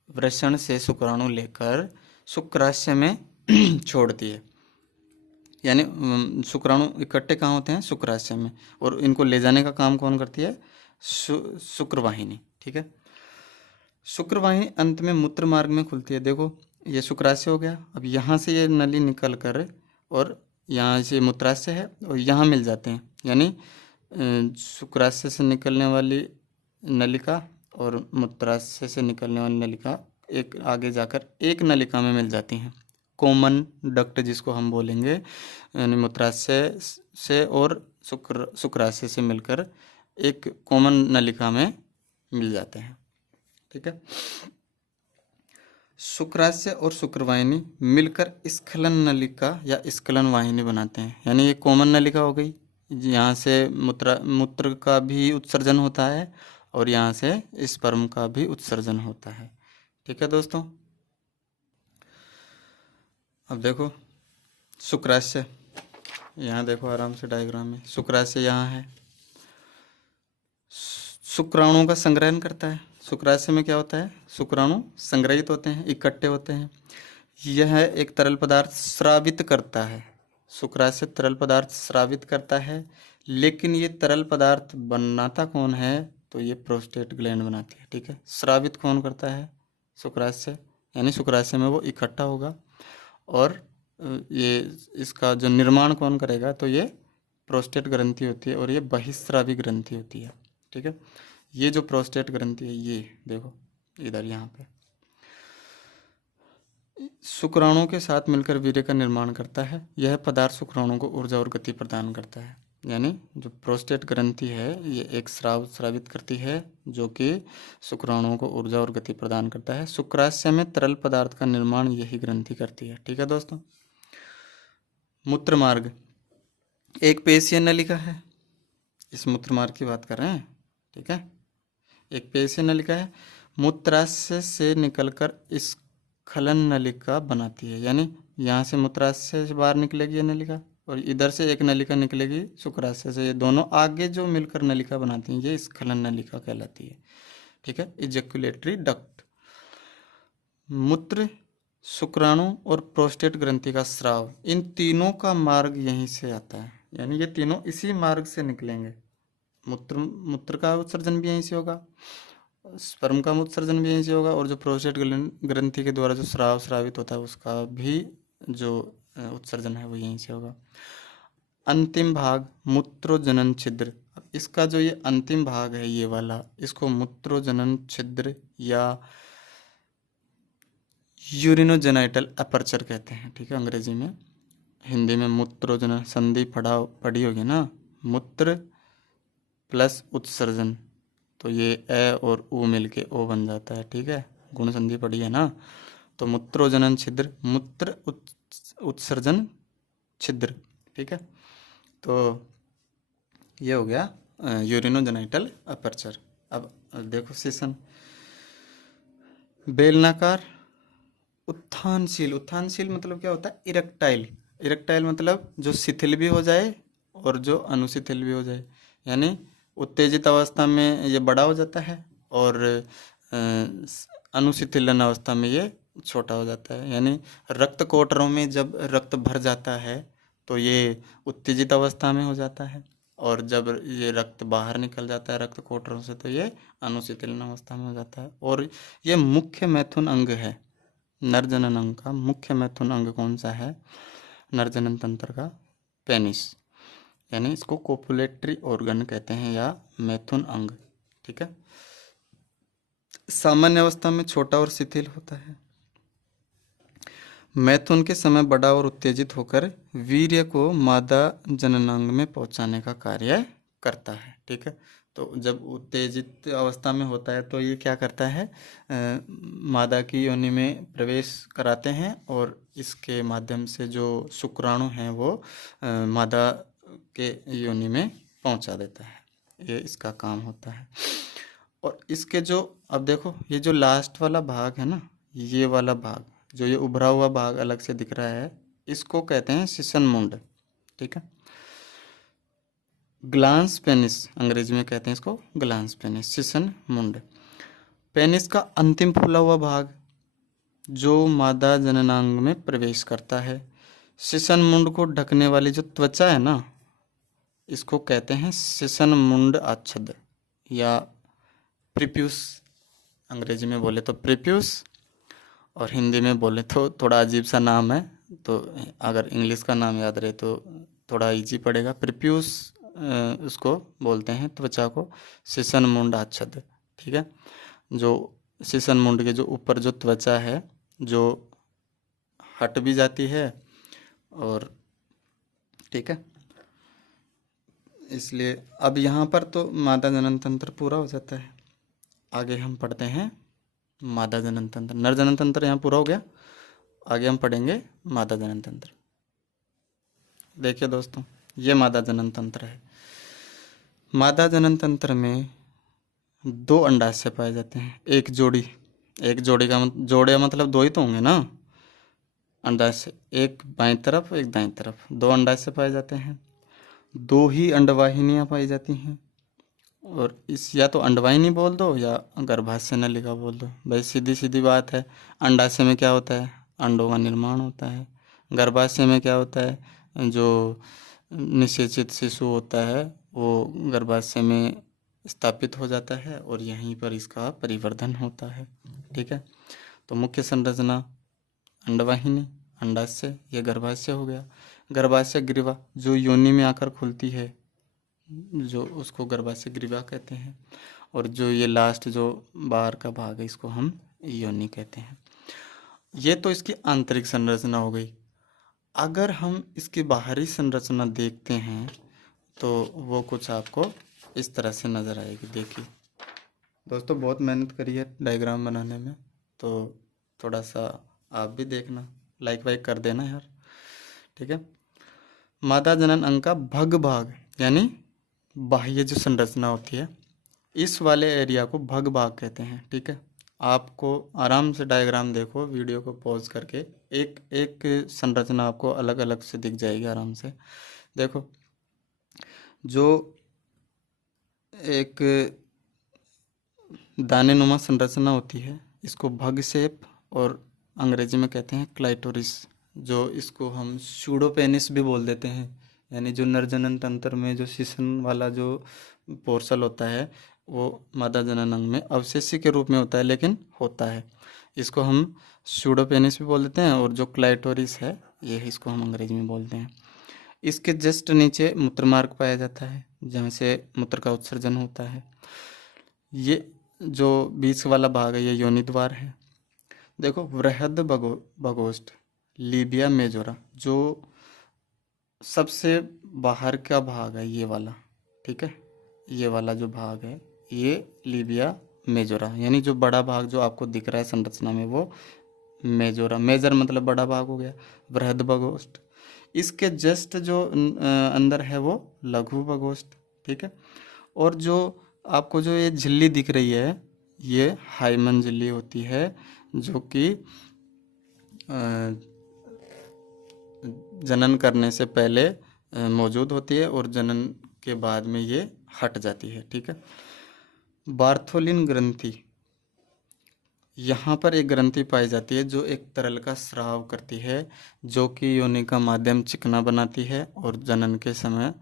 वृषण से शुक्राणु लेकर शुक्राशय में छोड़ती है, यानी शुक्राणु इकट्ठे कहाँ होते हैं? शुक्राशय में, और इनको ले जाने का काम कौन करती है? शुक्रवाहिनी, ठीक है। शुक्रवाहिनी अंत में मूत्र मार्ग में खुलती है। देखो ये शुक्राशय हो गया, अब यहाँ से ये नली निकल कर और यहाँ से मूत्राशय है और यहाँ मिल जाते हैं, यानी शुक्राशय से निकलने वाली नलिका और मूत्राशय से निकलने वाली नलिका एक आगे जाकर एक नलिका में मिल जाती हैं, कॉमन डक्ट जिसको हम बोलेंगे, यानी मूत्राशय से और शुक्राशय से मिलकर एक कॉमन नलिका में मिल जाते हैं, ठीक है। शुक्राशय और शुक्रवाहिनी मिलकर स्खलन नलिका या स्खलन वाहिनी बनाते हैं, यानी ये कॉमन नलिका हो गई, यहाँ से मूत्र का भी उत्सर्जन होता है और यहाँ से स्पर्म का भी उत्सर्जन होता है, ठीक है दोस्तों। अब देखो शुक्राशय, यहाँ देखो आराम से डायग्राम में, शुक्राशय यहाँ है, शुक्राणुओं का संग्रहण करता है। शुक्राशय में क्या होता है? शुक्राणु संग्रहित होते हैं, इकट्ठे होते हैं। यह एक तरल पदार्थ स्रावित करता है, शुक्राशय तरल पदार्थ स्रावित करता है, लेकिन ये तरल पदार्थ बनाता कौन है? तो ये प्रोस्टेट ग्लैंड बनाती है, ठीक है। स्रावित कौन करता है? शुक्राशय, यानी शुक्राशय में वो इकट्ठा होगा, और ये इसका जो निर्माण कौन करेगा? तो ये प्रोस्टेट ग्रंथि होती है और ये बहिस्रावी ग्रंथि होती है, ठीक है। ये जो प्रोस्टेट ग्रंथि है, ये देखो इधर यहाँ पे शुक्राणुओं के साथ मिलकर वीर्य का निर्माण करता है। यह पदार्थ शुक्राणुओं को ऊर्जा और गति प्रदान करता है, यानी जो प्रोस्टेट ग्रंथि है ये एक स्रावित करती है जो कि शुक्राणुओं को ऊर्जा और गति प्रदान करता है। शुक्राशय में तरल पदार्थ का निर्माण यही ग्रंथि करती है, ठीक है दोस्तों। मूत्र मार्ग एक पेशीय नलिका है, इस मूत्र मार्ग की बात कर रहे हैं, ठीक है। एक पेशीय नलिका है, मूत्राशय से निकलकर स्खलन नलिका बनाती है, यानी यहाँ से मूत्राशय से बाहर निकलेगी ये नलिका और इधर से एक नलिका निकलेगी शुक्राशय से, ये दोनों आगे जो मिलकर नलिका बनाती हैं ये स्खलन नलिका कहलाती है, ठीक है। इजैक्युलेटरी डक्ट, मूत्र, शुक्राणु और प्रोस्टेट ग्रंथि का स्राव, इन तीनों का मार्ग यहीं से आता है, यानी ये तीनों इसी मार्ग से निकलेंगे। मूत्र का उत्सर्जन भी यहीं से होगा, स्पर्म का उत्सर्जन भी यहीं से होगा, और जो प्रोस्टेट ग्रंथि के द्वारा जो स्रावित होता है उसका भी जो उत्सर्जन है वो यहीं से होगा। अंतिम भाग मूत्रोजनन छिद्र, इसका जो ये अंतिम भाग है ये वाला, इसको मूत्रोजनन छिद्र या यूरिनोजेनाइटल अपर्चर कहते हैं, ठीक है अंग्रेजी में। हिंदी में मूत्रोजनन संधि पढ़ी होगी ना, मूत्र प्लस उत्सर्जन, तो ये ए और ऊ मिलके ओ बन जाता है, ठीक है, गुण संधि पढ़ी है ना। तो मूत्रोजनन छिद्र, मूत्र उत्सर्जन छिद्र, ठीक है। तो ये हो गया यूरिनोजेनाइटल अपर्चर। अब देखो सेशन, बेलनाकार, उत्थानशील। उत्थानशील मतलब क्या होता है? इरेक्टाइल। इरेक्टाइल मतलब जो शिथिल भी हो जाए और जो अनुशिथिल भी हो जाए, यानी उत्तेजित अवस्था में ये बड़ा हो जाता है और अनुशिथिलन अवस्था में ये छोटा हो जाता है। यानी रक्त कोटरों में जब रक्त भर जाता है तो ये उत्तेजित अवस्था में हो जाता है, और जब ये रक्त बाहर निकल जाता है रक्त कोटरों से तो ये अनुशीतलन अवस्था में हो जाता है। और ये मुख्य मैथुन अंग है। नर जनन अंग का मुख्य मैथुन अंग कौन सा है? नर जनन तंत्र का पेनिस, यानी इसको कोपुलेटरी ऑर्गन कहते हैं या मैथुन अंग। ठीक है। सामान्य अवस्था में छोटा और शिथिल होता है। मैथुन के समय बड़ा और उत्तेजित होकर वीर्य को मादा जननांग में पहुंचाने का कार्य करता है। ठीक है। तो जब उत्तेजित अवस्था में होता है तो ये क्या करता है? मादा की योनि में प्रवेश कराते हैं और इसके माध्यम से जो शुक्राणु हैं वो मादा के योनि में पहुंचा देता है। ये इसका काम होता है। और इसके जो, अब देखो ये जो लास्ट वाला भाग है ना, ये वाला भाग जो ये उभरा हुआ भाग अलग से दिख रहा है, इसको कहते हैं सिसन मुंड। ठीक है। ग्लांस पेनिस अंग्रेजी में कहते हैं इसको, ग्लांस पेनिस, सिसन मुंड। पेनिस का अंतिम फूला हुआ भाग जो मादा जननांग में प्रवेश करता है। सिसन मुंड को ढकने वाली जो त्वचा है ना, इसको कहते हैं सिसन मुंड आच्छद या प्रिप्यूस। अंग्रेजी में बोले तो प्रिप्यूस, और हिंदी में बोले तो थोड़ा अजीब सा नाम है, तो अगर इंग्लिश का नाम याद रहे तो थोड़ा इजी पड़ेगा। प्रिप्यूस उसको बोलते हैं, त्वचा को सिसन मुंड आच्छद। ठीक है। जो सिसन मुंड के जो ऊपर जो त्वचा है जो हट भी जाती है, और ठीक है, इसलिए अब यहाँ पर तो मादा जनन तंत्र पूरा हो जाता है। आगे हम पढ़ते हैं मादा जनन तंत्र। नर जनन तंत्र यहाँ पूरा हो गया, आगे हम पढ़ेंगे मादा जनन तंत्र। देखिए दोस्तों, ये मादा जनन तंत्र है। मादा जनन तंत्र में 2 अंडाशय पाए जाते हैं, एक जोड़ी। एक जोड़ी का जोड़े मतलब 2 ही तो होंगे ना अंडाशय, एक बाईं तरफ एक दाईं तरफ, 2 अंडाशय पाए जाते हैं। 2 ही अंडवाहिनियाँ पाई जाती हैं, और इस या तो अंडवाहिनी बोल दो या गर्भाशय नलिका बोल दो। भाई सीधी सीधी बात है। अंडाशय में क्या होता है? अंडों का निर्माण होता है। गर्भाशय में क्या होता है? जो निषेचित शिशु होता है वो गर्भाशय में स्थापित हो जाता है और यहीं पर इसका परिवर्धन होता है। ठीक है। तो मुख्य संरचना अंडवाहिनी, अंडाशय, ये गर्भाशय हो गया। गर्भाशय ग्रीवा जो योनि में आकर खुलती है, जो उसको गर्भाशय ग्रीवा कहते हैं। और जो ये लास्ट जो बाहर का भाग है इसको हम योनि कहते हैं। ये तो इसकी आंतरिक संरचना हो गई। अगर हम इसकी बाहरी संरचना देखते हैं तो वो कुछ आपको इस तरह से नज़र आएगी। देखिए दोस्तों, बहुत मेहनत करी है डायग्राम बनाने में, तो थोड़ा सा आप भी देखना, लाइक वाइक कर देना यार। ठीक है। मादा जनन अंग का भग भाग यानी बाह्य जो संरचना होती है, इस वाले एरिया को भग भाग कहते हैं। ठीक है। आपको आराम से डायग्राम देखो, वीडियो को पॉज करके, एक एक संरचना आपको अलग अलग से दिख जाएगी आराम से। देखो, जो एक दाने नुमा संरचना होती है इसको भग शेप और अंग्रेजी में कहते हैं क्लाइटोरिस, जो इसको हम सूडोपेनिस भी बोल देते हैं। यानी जो नरजनन तंत्र में जो शिशन वाला जो पोर्सल होता है वो मादा जनन अंग में अवशेष्य के रूप में होता है, लेकिन होता है। इसको हम सूडोपेनिस भी बोल देते हैं, और जो क्लाइटोरिस है ये इसको हम अंग्रेजी में बोलते हैं। इसके जस्ट नीचे मूत्रमार्ग पाया जाता है जहाँ से मूत्र का उत्सर्जन होता है। ये जो बीच वाला भाग है ये योनि द्वार है। देखो, वृहद बगोष्ठ लीबिया मेजोरा जो सबसे बाहर का भाग है ये वाला। ठीक है। ये वाला जो भाग है ये लीबिया मेजोरा, यानी जो बड़ा भाग जो आपको दिख रहा है संरचना में वो मेजोरा, मेजर मतलब बड़ा भाग हो गया। वृहद बगोष्ठ, इसके जस्ट जो अंदर है वो लघु बगोष्ठ। ठीक है। और जो आपको जो ये झिल्ली दिख रही है ये हाइमन होती है जो कि जनन करने से पहले मौजूद होती है और जनन के बाद में ये हट जाती है। ठीक है। बार्थोलिन ग्रंथि, यहाँ पर एक ग्रंथि पाई जाती है जो एक तरल का स्राव करती है, जो कि योनि का माध्यम चिकना बनाती है और जनन के समय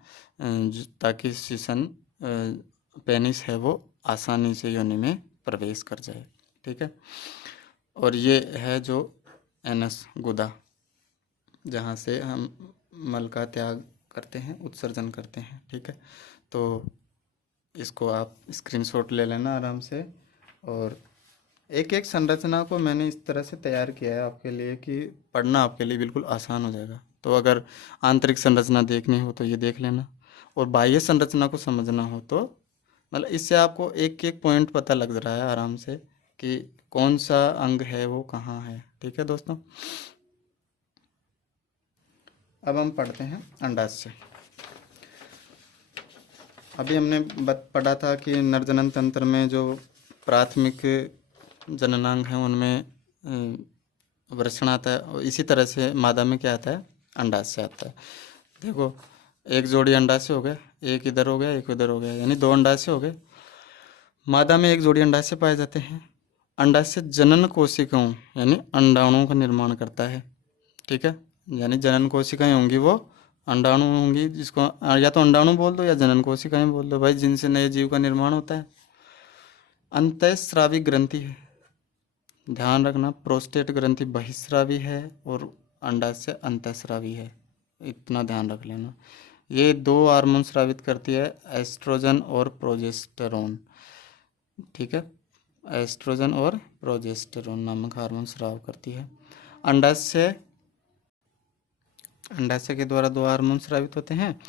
ताकि शिशन पेनिस है वो आसानी से योनि में प्रवेश कर जाए। ठीक है। और ये है जो एनस गुदा, जहाँ से हम मल का त्याग करते हैं, उत्सर्जन करते हैं। ठीक है। तो इसको आप स्क्रीनशॉट ले लेना आराम से। और एक एक संरचना को मैंने इस तरह से तैयार किया है आपके लिए कि पढ़ना आपके लिए बिल्कुल आसान हो जाएगा। तो अगर आंतरिक संरचना देखनी हो तो ये देख लेना, और बाह्य संरचना को समझना हो तो मतलब इससे आपको एक एक पॉइंट पता लग रहा है आराम से कि कौन सा अंग है वो कहाँ है। ठीक है दोस्तों। अब हम पढ़ते हैं अंडाशय। अभी हमने पढ़ा था कि नरजनन तंत्र में जो प्राथमिक जननांग हैं उनमें वृषण आता है, और इसी तरह से मादा में क्या आता है, अंडाशय आता है। देखो, एक जोड़ी अंडाशय हो गया, एक इधर हो गया एक उधर हो गया, यानी 2 अंडाशय हो गए। मादा में एक जोड़ी अंडाशय पाए जाते हैं। अंडाशय जनन कोशिकाओं यानी अंडाणुओं का निर्माण करता है। ठीक है। यानी जनन कोशिकाएं होंगी वो अंडाणु होंगी, जिसको या तो अंडाणु बोल दो या जनन कोशिकाएं बोल दो भाई, जिनसे नए जीव का निर्माण होता है। अंतःस्रावी ग्रंथि है, ध्यान रखना, प्रोस्टेट ग्रंथि बहिस्रावी है और अंडाशय अंतःस्रावी है, इतना ध्यान रख लेना। ये 2 हार्मोन स्रावित करती है, एस्ट्रोजन और प्रोजेस्टेरोन। ठीक है। एस्ट्रोजन और प्रोजेस्टेरोन नामक हार्मोन स्राव करती है। अंडाशय के द्वारा 2 हार्मोन स्रावित होते हैं,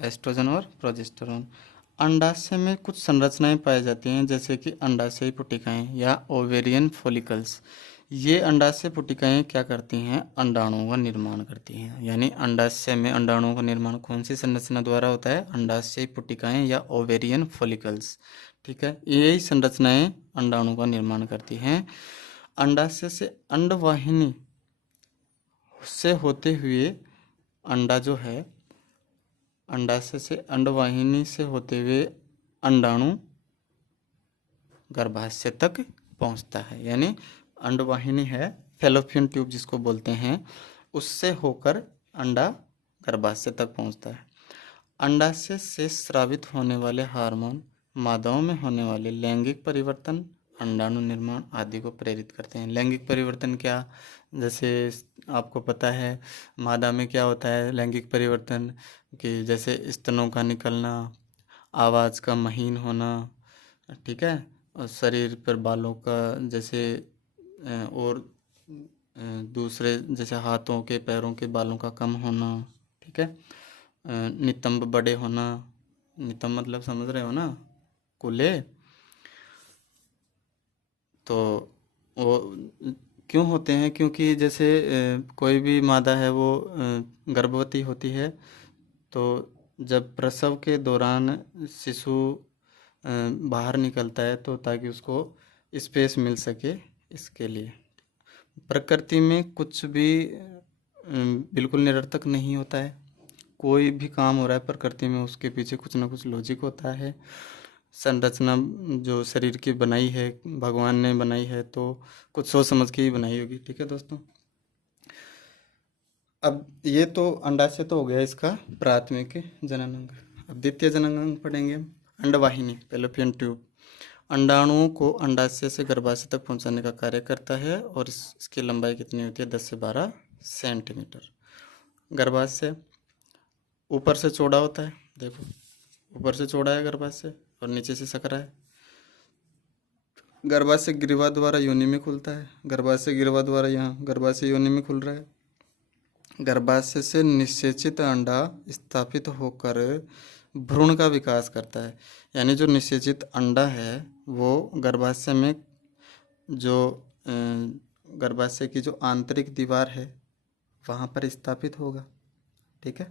एस्ट्रोजन और प्रोजेस्टेरोन। अंडाशय में कुछ संरचनाएं पाई जाती हैं, जैसे कि अंडाशय पुटिकाएं या ओवेरियन फॉलिकल्स। ये अंडाशय पुटिकाएं क्या करती हैं, अंडाणुओं का निर्माण करती हैं। यानी अंडाशय में अंडाणुओं का निर्माण कौन सी संरचना द्वारा होता है, अंडाशय पुटिकाएं या ओवेरियन फॉलिकल्स। ठीक है। यही संरचनाएं अंडाणु का निर्माण करती हैं। अंडाशय से अंडवाहिनी से होते हुए अंडा जो है, अंडाशय से अंडवाहिनी से होते हुए अंडाणु गर्भाशय तक पहुंचता है। यानी अंडवाहिनी है, फैलोपियन ट्यूब जिसको बोलते हैं, उससे होकर अंडा गर्भाशय तक पहुंचता है। अंडाशय से स्रावित होने वाले हार्मोन मादाओं में होने वाले लैंगिक परिवर्तन, अंडाणु निर्माण आदि को प्रेरित करते हैं। लैंगिक परिवर्तन क्या, जैसे आपको पता है मादा में क्या होता है लैंगिक परिवर्तन, कि जैसे स्तनों का निकलना, आवाज़ का महीन होना। ठीक है। और शरीर पर बालों का जैसे और दूसरे जैसे हाथों के पैरों के बालों का कम होना। ठीक है। नितंब बड़े होना, नितंब मतलब समझ रहे हो ना, कूल्हे। तो वो क्यों होते हैं, क्योंकि जैसे कोई भी मादा है वो गर्भवती होती है, तो जब प्रसव के दौरान शिशु बाहर निकलता है तो ताकि उसको स्पेस मिल सके, इसके लिए। प्रकृति में कुछ भी बिल्कुल निरर्थक नहीं होता है। कोई भी काम हो रहा है प्रकृति में, उसके पीछे कुछ ना कुछ लॉजिक होता है। संरचना जो शरीर की बनाई है, भगवान ने बनाई है, तो कुछ सोच समझ के ही बनाई होगी। ठीक है दोस्तों। अब ये तो अंडाशय तो हो गया इसका प्राथमिक जननांग। अब द्वितीय जननांग पढ़ेंगे हम। अंडवाहिनी, फैलोपियन ट्यूब अंडाणुओं को अंडाशय से गर्भाशय तक पहुंचाने का कार्य करता है, और इसकी लंबाई कितनी होती है, 10 से 12 सेंटीमीटर। गर्भाशय ऊपर से चौड़ा होता है, देखो ऊपर से चौड़ा है गर्भाशय और नीचे से सकरा है। गर्भाशय ग्रीवा द्वारा योनि में खुलता है, गर्भाशय ग्रीवा द्वारा यहाँ गर्भाशय योनि में खुल रहा है। गर्भाशय से निषेचित अंडा स्थापित होकर भ्रूण का विकास करता है। यानी जो निषेचित अंडा है वो गर्भाशय में जो गर्भाशय की जो आंतरिक दीवार है वहाँ पर स्थापित होगा। ठीक है।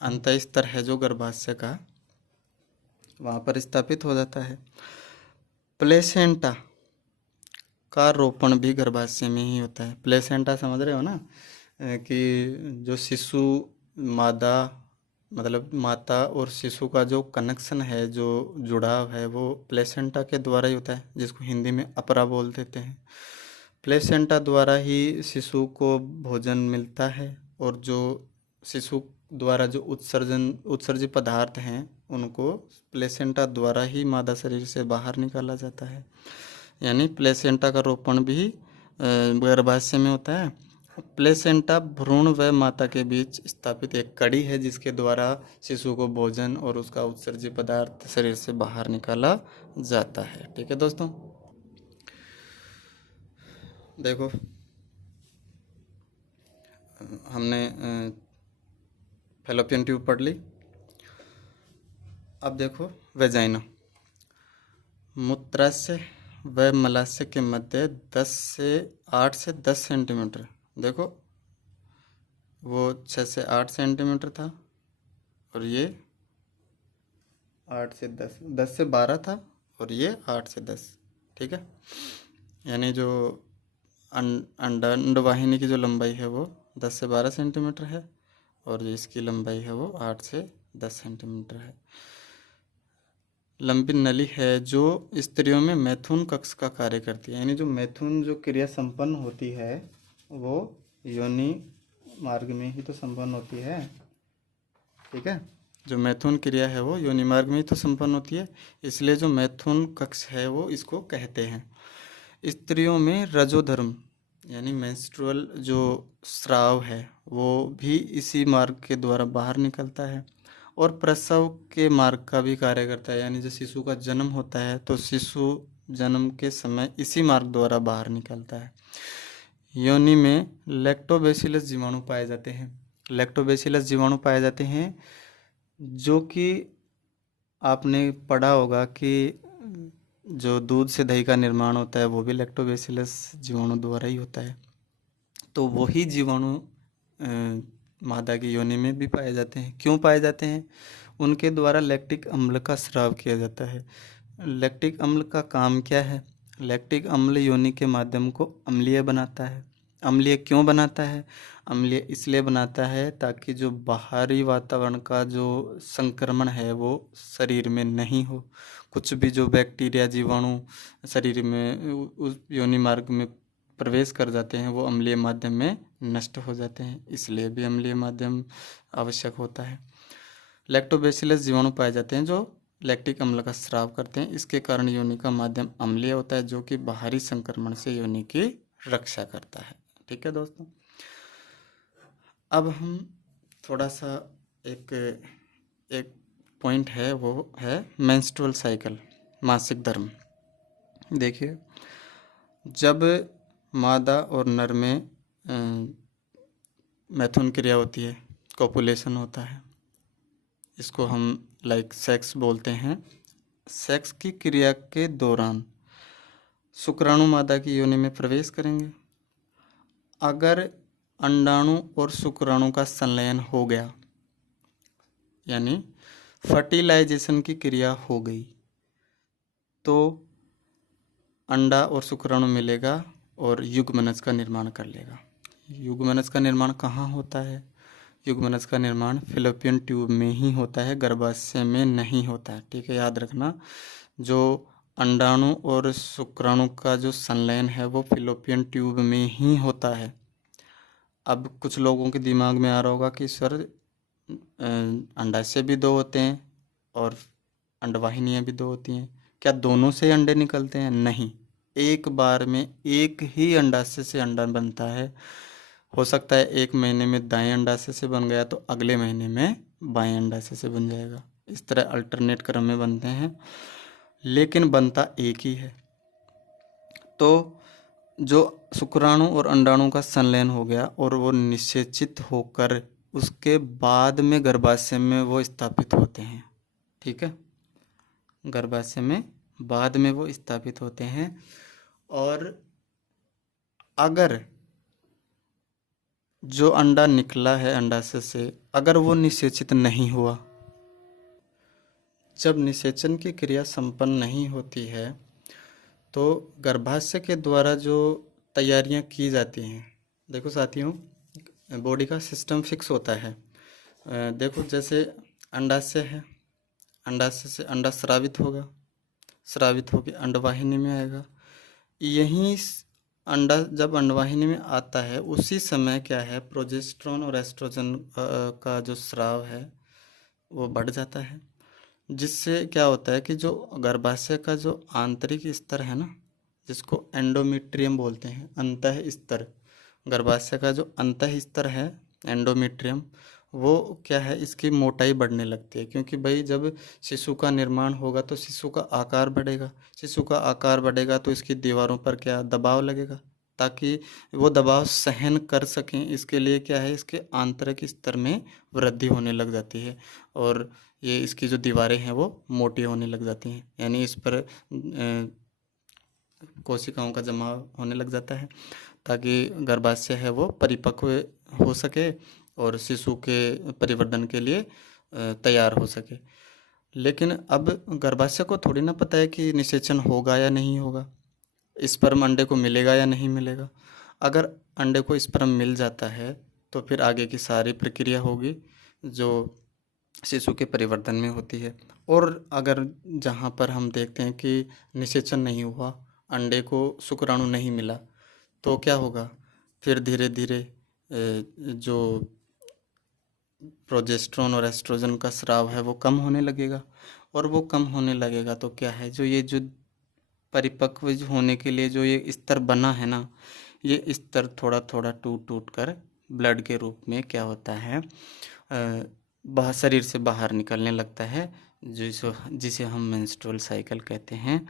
अंतः स्तर है जो गर्भाशय का, वहाँ पर स्थापित हो जाता है। प्लेसेंटा का रोपण भी गर्भाशय में ही होता है। प्लेसेंटा समझ रहे हो ना, कि जो शिशु मादा मतलब माता और शिशु का जो कनेक्शन है, जो जुड़ाव है, वो प्लेसेंटा के द्वारा ही होता है, जिसको हिंदी में अपरा बोल देते हैं। प्लेसेंटा द्वारा ही शिशु को भोजन मिलता है और जो शिशु द्वारा जो उत्सर्जित पदार्थ हैं उनको प्लेसेंटा द्वारा ही मादा शरीर से बाहर निकाला जाता है। यानी प्लेसेंटा का रोपण भी गर्भाशय में होता है। प्लेसेंटा भ्रूण व माता के बीच स्थापित एक कड़ी है जिसके द्वारा शिशु को भोजन और उसका उत्सर्जित पदार्थ शरीर से बाहर निकाला जाता है। ठीक है दोस्तों, देखो हमने फैलोपियन ट्यूब पढ़ ली। अब देखो वेजाइना। मूत्राशय व मलाशय के मध्य 8 से 10 सेंटीमीटर, देखो वो 6 से 8 सेंटीमीटर था और ये 8 से 10 से 12 था और ये 8 से 10। ठीक है, यानी जो अंडवाहिनी की जो लंबाई है वो 10 से 12 सेंटीमीटर है और इसकी लंबाई है वो 8 से 10 सेंटीमीटर है। लंबी नली है जो स्त्रियों में मैथुन कक्ष का कार्य करती है। यानी जो मैथुन जो क्रिया संपन्न होती है वो योनि मार्ग में ही तो संपन्न होती है। ठीक है, जो मैथुन क्रिया है वो योनि मार्ग में ही तो संपन्न होती है, इसलिए जो मैथुन कक्ष है वो इसको कहते हैं। स्त्रियों में रजोधर्म यानी मेंस्ट्रुअल जो स्राव है वो भी इसी मार्ग के द्वारा बाहर निकलता है और प्रसव के मार्ग का भी कार्य करता है। यानी जब शिशु का जन्म होता है तो शिशु जन्म के समय इसी मार्ग द्वारा बाहर निकलता है। योनि में लैक्टोबैसिलस जीवाणु पाए जाते हैं। लैक्टोबैसिलस जीवाणु पाए जाते हैं जो कि आपने पढ़ा होगा कि जो दूध से दही का निर्माण होता है वो भी लैक्टोबैसिलस जीवाणु द्वारा ही होता है। तो वही जीवाणु मादा की योनि में भी पाए जाते हैं। क्यों पाए जाते हैं? उनके द्वारा लैक्टिक अम्ल का स्राव किया जाता है। लैक्टिक अम्ल का काम क्या है? लैक्टिक अम्ल योनि के माध्यम को अम्लीय बनाता है। अम्लीय क्यों बनाता है? अम्लीय इसलिए बनाता है ताकि जो बाहरी वातावरण का जो संक्रमण है वो शरीर में नहीं हो। कुछ भी जो बैक्टीरिया जीवाणु शरीर में उस योनि मार्ग में प्रवेश कर जाते हैं वो अम्लीय माध्यम में नष्ट हो जाते हैं, इसलिए भी अम्लीय माध्यम आवश्यक होता है। लैक्टोबैसिलस जीवाणु पाए जाते हैं जो लैक्टिक अम्ल का स्राव करते हैं। इसके कारण योनि का माध्यम अम्लीय होता है जो कि बाहरी संक्रमण से योनि की रक्षा करता है। ठीक है दोस्तों, अब हम थोड़ा सा एक पॉइंट है वो है मेंस्ट्रुअल साइकिल, मासिक धर्म। देखिए, जब मादा और नर में मैथुन क्रिया होती है, कॉपुलेशन होता है, इसको हम सेक्स बोलते हैं। सेक्स की क्रिया के दौरान शुक्राणु मादा की योनि में प्रवेश करेंगे। अगर अंडाणु और शुक्राणु का संलयन हो गया यानी फर्टिलाइजेशन की क्रिया हो गई तो अंडा और शुक्राणु मिलेगा और युग्मनज का निर्माण कर लेगा। युग्मनज का निर्माण कहाँ होता है? युग्मनज का निर्माण फैलोपियन ट्यूब में ही होता है, गर्भाशय में नहीं होता है। ठीक है, याद रखना, जो अंडाणु और शुक्राणु का जो संलयन है वो फैलोपियन ट्यूब में ही होता है। अब कुछ लोगों के दिमाग में आ रहा होगा कि सर अंडाशय भी 2 होते हैं और अंडवाहिनियाँ भी 2 होती हैं, क्या दोनों से अंडे निकलते हैं? नहीं, एक बार में एक ही अंडाशय से अंडा बनता है। हो सकता है एक महीने में दाएं अंडाशय से बन गया तो अगले महीने में बाएं अंडाशय से बन जाएगा। इस तरह अल्टरनेट क्रम में बनते हैं, लेकिन बनता एक ही है। तो जो शुक्राणु और अंडाणु का संलयन हो गया और वो निषेचित होकर उसके बाद में गर्भाशय में वो स्थापित होते हैं। ठीक है, गर्भाशय में बाद में वो स्थापित होते हैं। और अगर जो अंडा निकला है अंडाशय से, अगर वो निषेचित नहीं हुआ, जब निषेचन की क्रिया संपन्न नहीं होती है तो गर्भाशय के द्वारा जो तैयारियां की जाती हैं, देखो साथियों, बॉडी का सिस्टम फिक्स होता है। देखो जैसे अंडाशय है, अंडाशय से अंडा स्रावित होगा, स्रावित होकर अंडवाहिनी में आएगा। यहीं अंडा जब अंडवाहिनी में आता है उसी समय क्या है, प्रोजेस्टेरोन और एस्ट्रोजन का जो स्राव है वो बढ़ जाता है, जिससे क्या होता है कि जो गर्भाशय का जो आंतरिक स्तर है ना, जिसको एंडोमेट्रियम बोलते हैं, अंतः स्तर, गर्भाशय का जो अंतः स्तर है एंडोमेट्रियम, वो क्या है, इसकी मोटाई बढ़ने लगती है। क्योंकि भाई जब शिशु का निर्माण होगा तो शिशु का आकार बढ़ेगा, शिशु का आकार बढ़ेगा तो इसकी दीवारों पर क्या दबाव लगेगा, ताकि वो दबाव सहन कर सकें, इसके लिए क्या है, इसके आंतरिक स्तर में वृद्धि होने लग जाती है और ये इसकी जो दीवारें हैं वो मोटी होने लग जाती हैं, यानी इस पर कोशिकाओं का जमाव होने लग जाता है, ताकि गर्भाशय है वो परिपक्व हो सके और शिशु के परिवर्धन के लिए तैयार हो सके। लेकिन अब गर्भाशय को थोड़ी ना पता है कि निषेचन होगा या नहीं होगा, स्पर्म अंडे को मिलेगा या नहीं मिलेगा। अगर अंडे को स्पर्म मिल जाता है तो फिर आगे की सारी प्रक्रिया होगी जो शिशु के परिवर्धन में होती है। और अगर जहाँ पर हम देखते हैं कि निषेचन नहीं हुआ, अंडे को शुक्राणु नहीं मिला, तो क्या होगा, फिर धीरे धीरे जो प्रोजेस्टेरोन और एस्ट्रोजन का स्राव है वो कम होने लगेगा, और वो कम होने लगेगा तो क्या है, जो ये जो परिपक्व होने के लिए जो ये स्तर बना है ना, ये स्तर थोड़ा थोड़ा टूट टूट कर ब्लड के रूप में क्या होता है, बाहर शरीर से बाहर निकलने लगता है, जिसे हम मेंस्ट्रुअल साइकिल कहते हैं,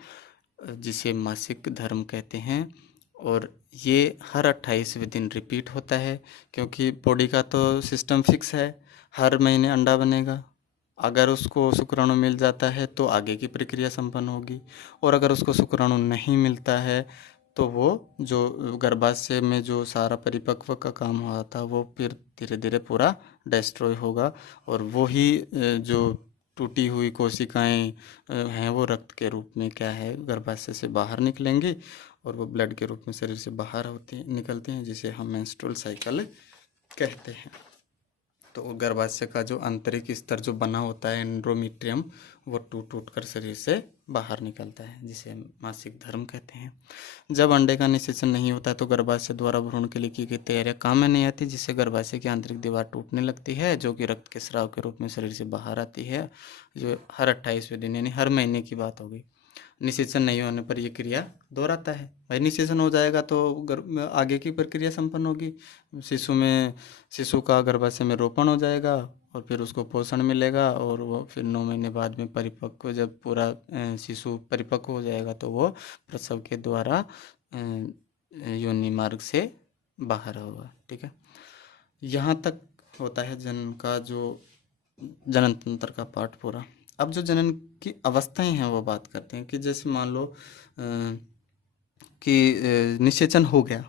जिसे मासिक धर्म कहते हैं। और ये हर 28वें दिन रिपीट होता है, क्योंकि बॉडी का तो सिस्टम फिक्स है, हर महीने अंडा बनेगा। अगर उसको शुक्राणु मिल जाता है तो आगे की प्रक्रिया संपन्न होगी, और अगर उसको शुक्राणु नहीं मिलता है तो वो जो गर्भाशय में जो सारा परिपक्व का काम हुआ था वो फिर धीरे धीरे पूरा डिस्ट्रॉय होगा, और वो ही जो टूटी हुई कोशिकाएं हैं वो रक्त के रूप में क्या है, गर्भाशय से बाहर निकलेंगी, और वो ब्लड के रूप में शरीर से बाहर निकलते हैं, जिसे हम मेंस्ट्रुअल साइकिल कहते हैं। तो गर्भाशय का जो आंतरिक स्तर जो बना होता है एंडोमेट्रियम, वो टूट टूट कर शरीर से बाहर निकलता है, जिसे मासिक धर्म कहते हैं। जब अंडे का निषेचन नहीं होता तो गर्भाशय द्वारा भ्रूण के लिए की गई तैयारियां काम में नहीं आती, जिससे गर्भाशय की आंतरिक दीवार टूटने लगती है, जो कि रक्त के स्राव के रूप में शरीर से बाहर आती है, जो हर 28वें दिन यानी हर महीने की बात होगी। निषेचन नहीं होने पर यह क्रिया दोहराता है। भाई निषेचन हो जाएगा तो आगे की प्रक्रिया संपन्न होगी, शिशु का गर्भाशय में रोपण हो जाएगा, और फिर उसको पोषण मिलेगा, और वो फिर 9 महीने बाद में परिपक्व, जब पूरा शिशु परिपक्व हो जाएगा तो वो प्रसव के द्वारा योनि मार्ग से बाहर होगा। ठीक है, यहाँ तक होता है जनन का जो जनन तंत्र का पार्ट पूरा। अब जो जनन की अवस्थाएं हैं वो बात करते हैं कि जैसे मान लो कि निषेचन हो गया,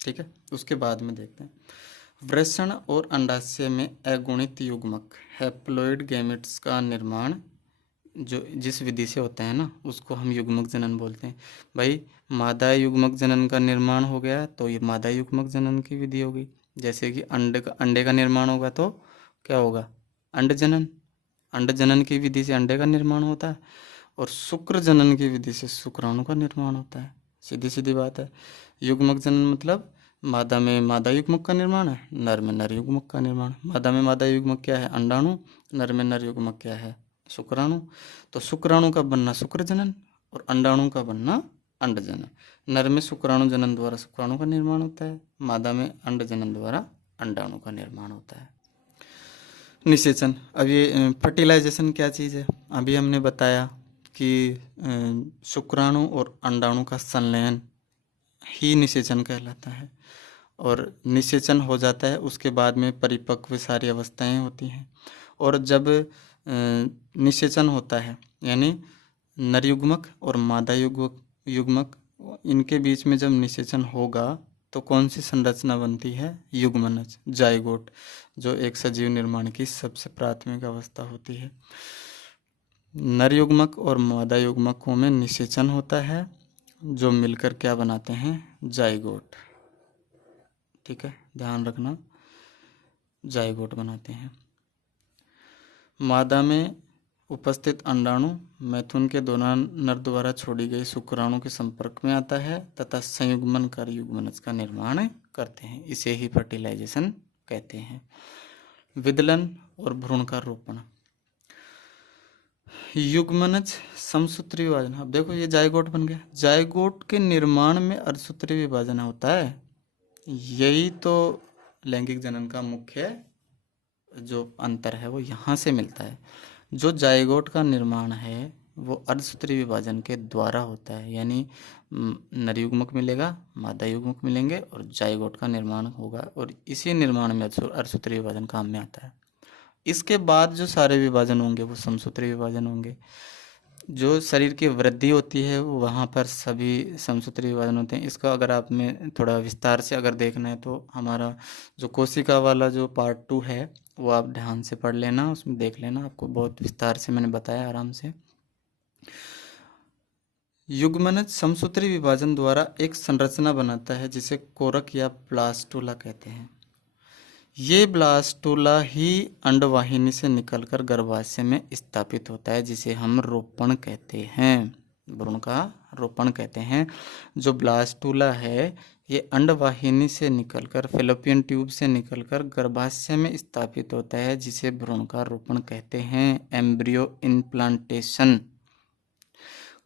ठीक है, उसके बाद में देखते हैं वृषण और अंडाशय में अगुणित युग्मक हैप्लॉइड गैमेट्स का निर्माण जो जिस विधि से होता है ना, उसको हम युग्मक जनन बोलते हैं। भाई मादा युग्मक जनन का निर्माण हो गया तो ये मादा युग्मक जनन की विधि होगी। जैसे कि अंडे का निर्माण होगा तो क्या होगा, अंड जनन, अंड जनन की विधि से अंडे का निर्माण होता है, और शुक्र जनन की विधि से शुक्राणु का निर्माण होता है। सीधी सीधी बात है। युग्मक जनन मतलब मादा में मादा युग्मक का निर्माण है, नर में नर युग्मक का निर्माण। मादा में मादा युग्मक क्या है, अंडाणु, नर में नर युग्मक क्या है, शुक्राणु। तो शुक्राणु का बनना शुक्र जनन और अंडाणु का बनना अंड जनन। नर में शुक्राणु जनन द्वारा शुक्राणु का निर्माण होता है, मादा में अंड जनन द्वारा अंडाणु का निर्माण होता है। निषेचन, अब ये फर्टिलाइजेशन क्या चीज़ है, अभी हमने बताया कि शुक्राणु और अंडाणु का संलयन ही निषेचन कहलाता है, और निषेचन हो जाता है उसके बाद में परिपक्व सारी अवस्थाएं होती हैं। और जब निषेचन होता है यानी नरयुग्मक और मादा युग्मक इनके बीच में जब निषेचन होगा तो कौन सी संरचना बनती है, युग्मनज, जाइगोट, जो एक सजीव निर्माण की सबसे प्राथमिक अवस्था होती है। नर युग्मक और मादा युग्मकों में निषेचन होता है, जो मिलकर क्या बनाते हैं, जाइगोट। ठीक है, ध्यान रखना, जाइगोट बनाते हैं। मादा में उपस्थित अंडाणु मैथुन के दौरान नर द्वारा छोड़ी गई शुक्राणु के संपर्क में आता है तथा संयुग्मनकारी युग्मनज का निर्माण करते हैं। इसे ही फर्टिलाइजेशन कहते हैं। विदलन और भ्रूण का रोपण। युग्मनज समसूत्री विभाजन। अब देखो ये जाइगोट बन गया। जाइगोट के निर्माण में अर्धसूत्री विभाजन होता है। यही तो लैंगिक जनन का मुख्य जो अंतर है वो यहाँ से मिलता है। जो जाइगोट का निर्माण है वो अर्धसूत्री विभाजन के द्वारा होता है, यानी नर युग्मक मिलेगा, मादा युग्मक मिलेंगे और जाइगोट का निर्माण होगा, और इसी निर्माण में अर्धसूत्री विभाजन काम में आता है। इसके बाद जो सारे विभाजन होंगे वो समसूत्री विभाजन होंगे। जो शरीर की वृद्धि होती है वहाँ पर सभी समसूत्री विभाजन होते हैं। इसका अगर आप में थोड़ा विस्तार से अगर देखना है तो हमारा जो कोशिका वाला जो पार्ट 2 है वो आप ध्यान से पढ़ लेना, उसमें देख लेना, आपको बहुत विस्तार से मैंने बताया आराम से। युग्मनज समसूत्री विभाजन द्वारा एक संरचना बनाता है जिसे कोरक या ब्लास्टुला कहते हैं। ये ब्लास्टुला ही अंडवाहिनी से निकलकर गर्भाशय में स्थापित होता है, जिसे हम रोपण कहते हैं, भ्रूण का रोपण कहते हैं। जो ब्लास्टुला है ये अंडवाहिनी से निकलकर फैलोपियन ट्यूब से निकलकर गर्भाशय में स्थापित होता है, जिसे भ्रूण का रोपण कहते हैं, एम्ब्रियो इम्प्लांटेशन।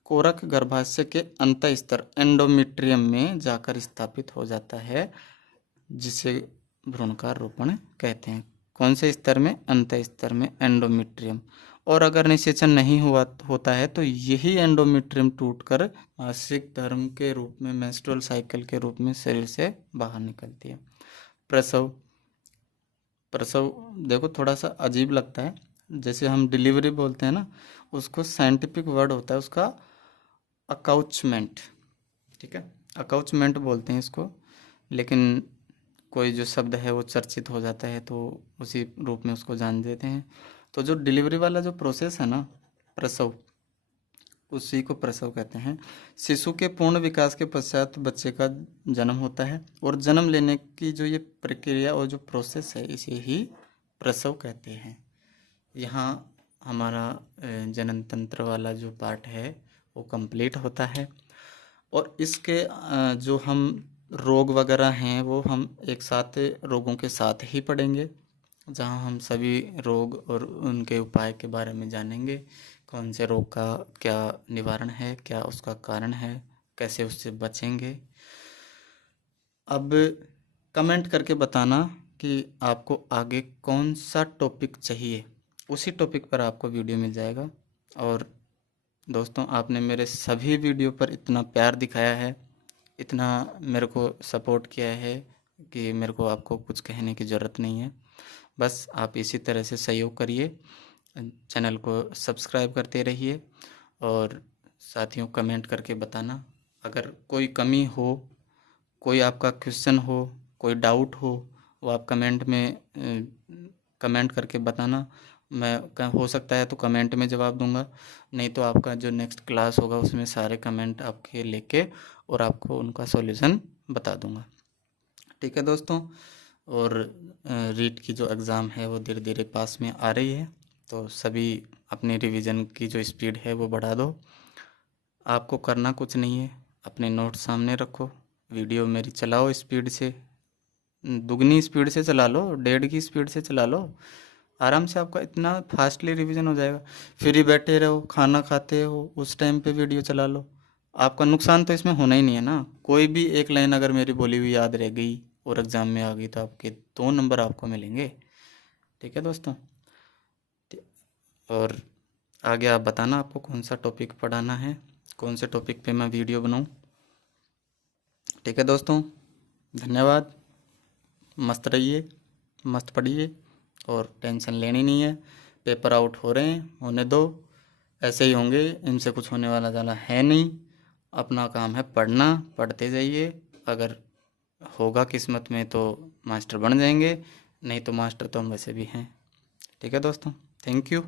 कोरक गर्भाशय के अंत स्तर एंडोमेट्रियम में जाकर स्थापित हो जाता है, जिसे भ्रूण का रोपण कहते हैं। कौन से स्तर में? अंत स्तर में, एंडोमेट्रियम। और अगर निषेचन नहीं होता है तो यही एंडोमेट्रियम टूटकर मासिक धर्म के रूप में, मेंस्ट्रुअल साइकिल के रूप में शरीर से बाहर निकलती है। प्रसव। प्रसव देखो थोड़ा सा अजीब लगता है, जैसे हम डिलीवरी बोलते हैं ना, उसको साइंटिफिक वर्ड होता है उसका अकाउचमेंट। ठीक है, अकाउचमेंट बोलते हैं इसको, लेकिन कोई जो शब्द है वो चर्चित हो जाता है तो उसी रूप में उसको जान देते हैं। तो जो डिलीवरी वाला जो प्रोसेस है ना, प्रसव, उसी को प्रसव कहते हैं। शिशु के पूर्ण विकास के पश्चात बच्चे का जन्म होता है, और जन्म लेने की जो ये प्रक्रिया और जो प्रोसेस है इसे ही प्रसव कहते हैं। यहाँ हमारा जनन तंत्र वाला जो पार्ट है वो कंप्लीट होता है, और इसके जो हम रोग वगैरह हैं वो हम एक साथ रोगों के साथ ही पढ़ेंगे, जहाँ हम सभी रोग और उनके उपाय के बारे में जानेंगे। कौन से रोग का क्या निवारण है, क्या उसका कारण है, कैसे उससे बचेंगे। अब कमेंट करके बताना कि आपको आगे कौन सा टॉपिक चाहिए, उसी टॉपिक पर आपको वीडियो मिल जाएगा। और दोस्तों, आपने मेरे सभी वीडियो पर इतना प्यार दिखाया है, इतना मेरे को सपोर्ट किया है कि मेरे को आपको कुछ कहने की ज़रूरत नहीं है। बस आप इसी तरह से सहयोग करिए, चैनल को सब्सक्राइब करते रहिए, और साथियों कमेंट करके बताना अगर कोई कमी हो, कोई आपका क्वेश्चन हो, कोई डाउट हो, वो आप कमेंट में कमेंट करके बताना। मैं हो सकता है तो कमेंट में जवाब दूंगा, नहीं तो आपका जो नेक्स्ट क्लास होगा उसमें सारे कमेंट आपके लेके और आपको उनका सॉल्यूशन बता दूंगा। ठीक है दोस्तों, और रीट की जो एग्ज़ाम है वो धीरे धीरे पास में आ रही है, तो सभी अपनी रिवीजन की जो स्पीड है वो बढ़ा दो। आपको करना कुछ नहीं है, अपने नोट सामने रखो, वीडियो मेरी चलाओ स्पीड से, दुगनी स्पीड से चला लो, 1.5 की स्पीड से चला लो, आराम से आपका इतना फास्टली रिवीजन हो जाएगा। फ्री बैठे रहो, खाना खाते हो उस टाइम पे वीडियो चला लो, आपका नुकसान तो इसमें होना ही नहीं है ना। कोई भी एक लाइन अगर मेरी बोली हुई याद रह गई और एग्ज़ाम में आ गई तो आपके 2 नंबर आपको मिलेंगे। ठीक है दोस्तों, और आगे आप बताना आपको कौन सा टॉपिक पढ़ाना है, कौन से टॉपिक पे मैं वीडियो बनाऊं। ठीक है दोस्तों, धन्यवाद। मस्त रहिए, मस्त पढ़िए, और टेंशन लेनी नहीं है। पेपर आउट हो रहे हैं, होने दो, ऐसे ही होंगे, इनसे कुछ होने वाला ज़्यादा है नहीं। अपना काम है पढ़ना, पढ़ते जाइए, अगर होगा किस्मत में तो मास्टर बन जाएंगे, नहीं तो मास्टर तो हम वैसे भी हैं। ठीक है दोस्तों, थैंक यू।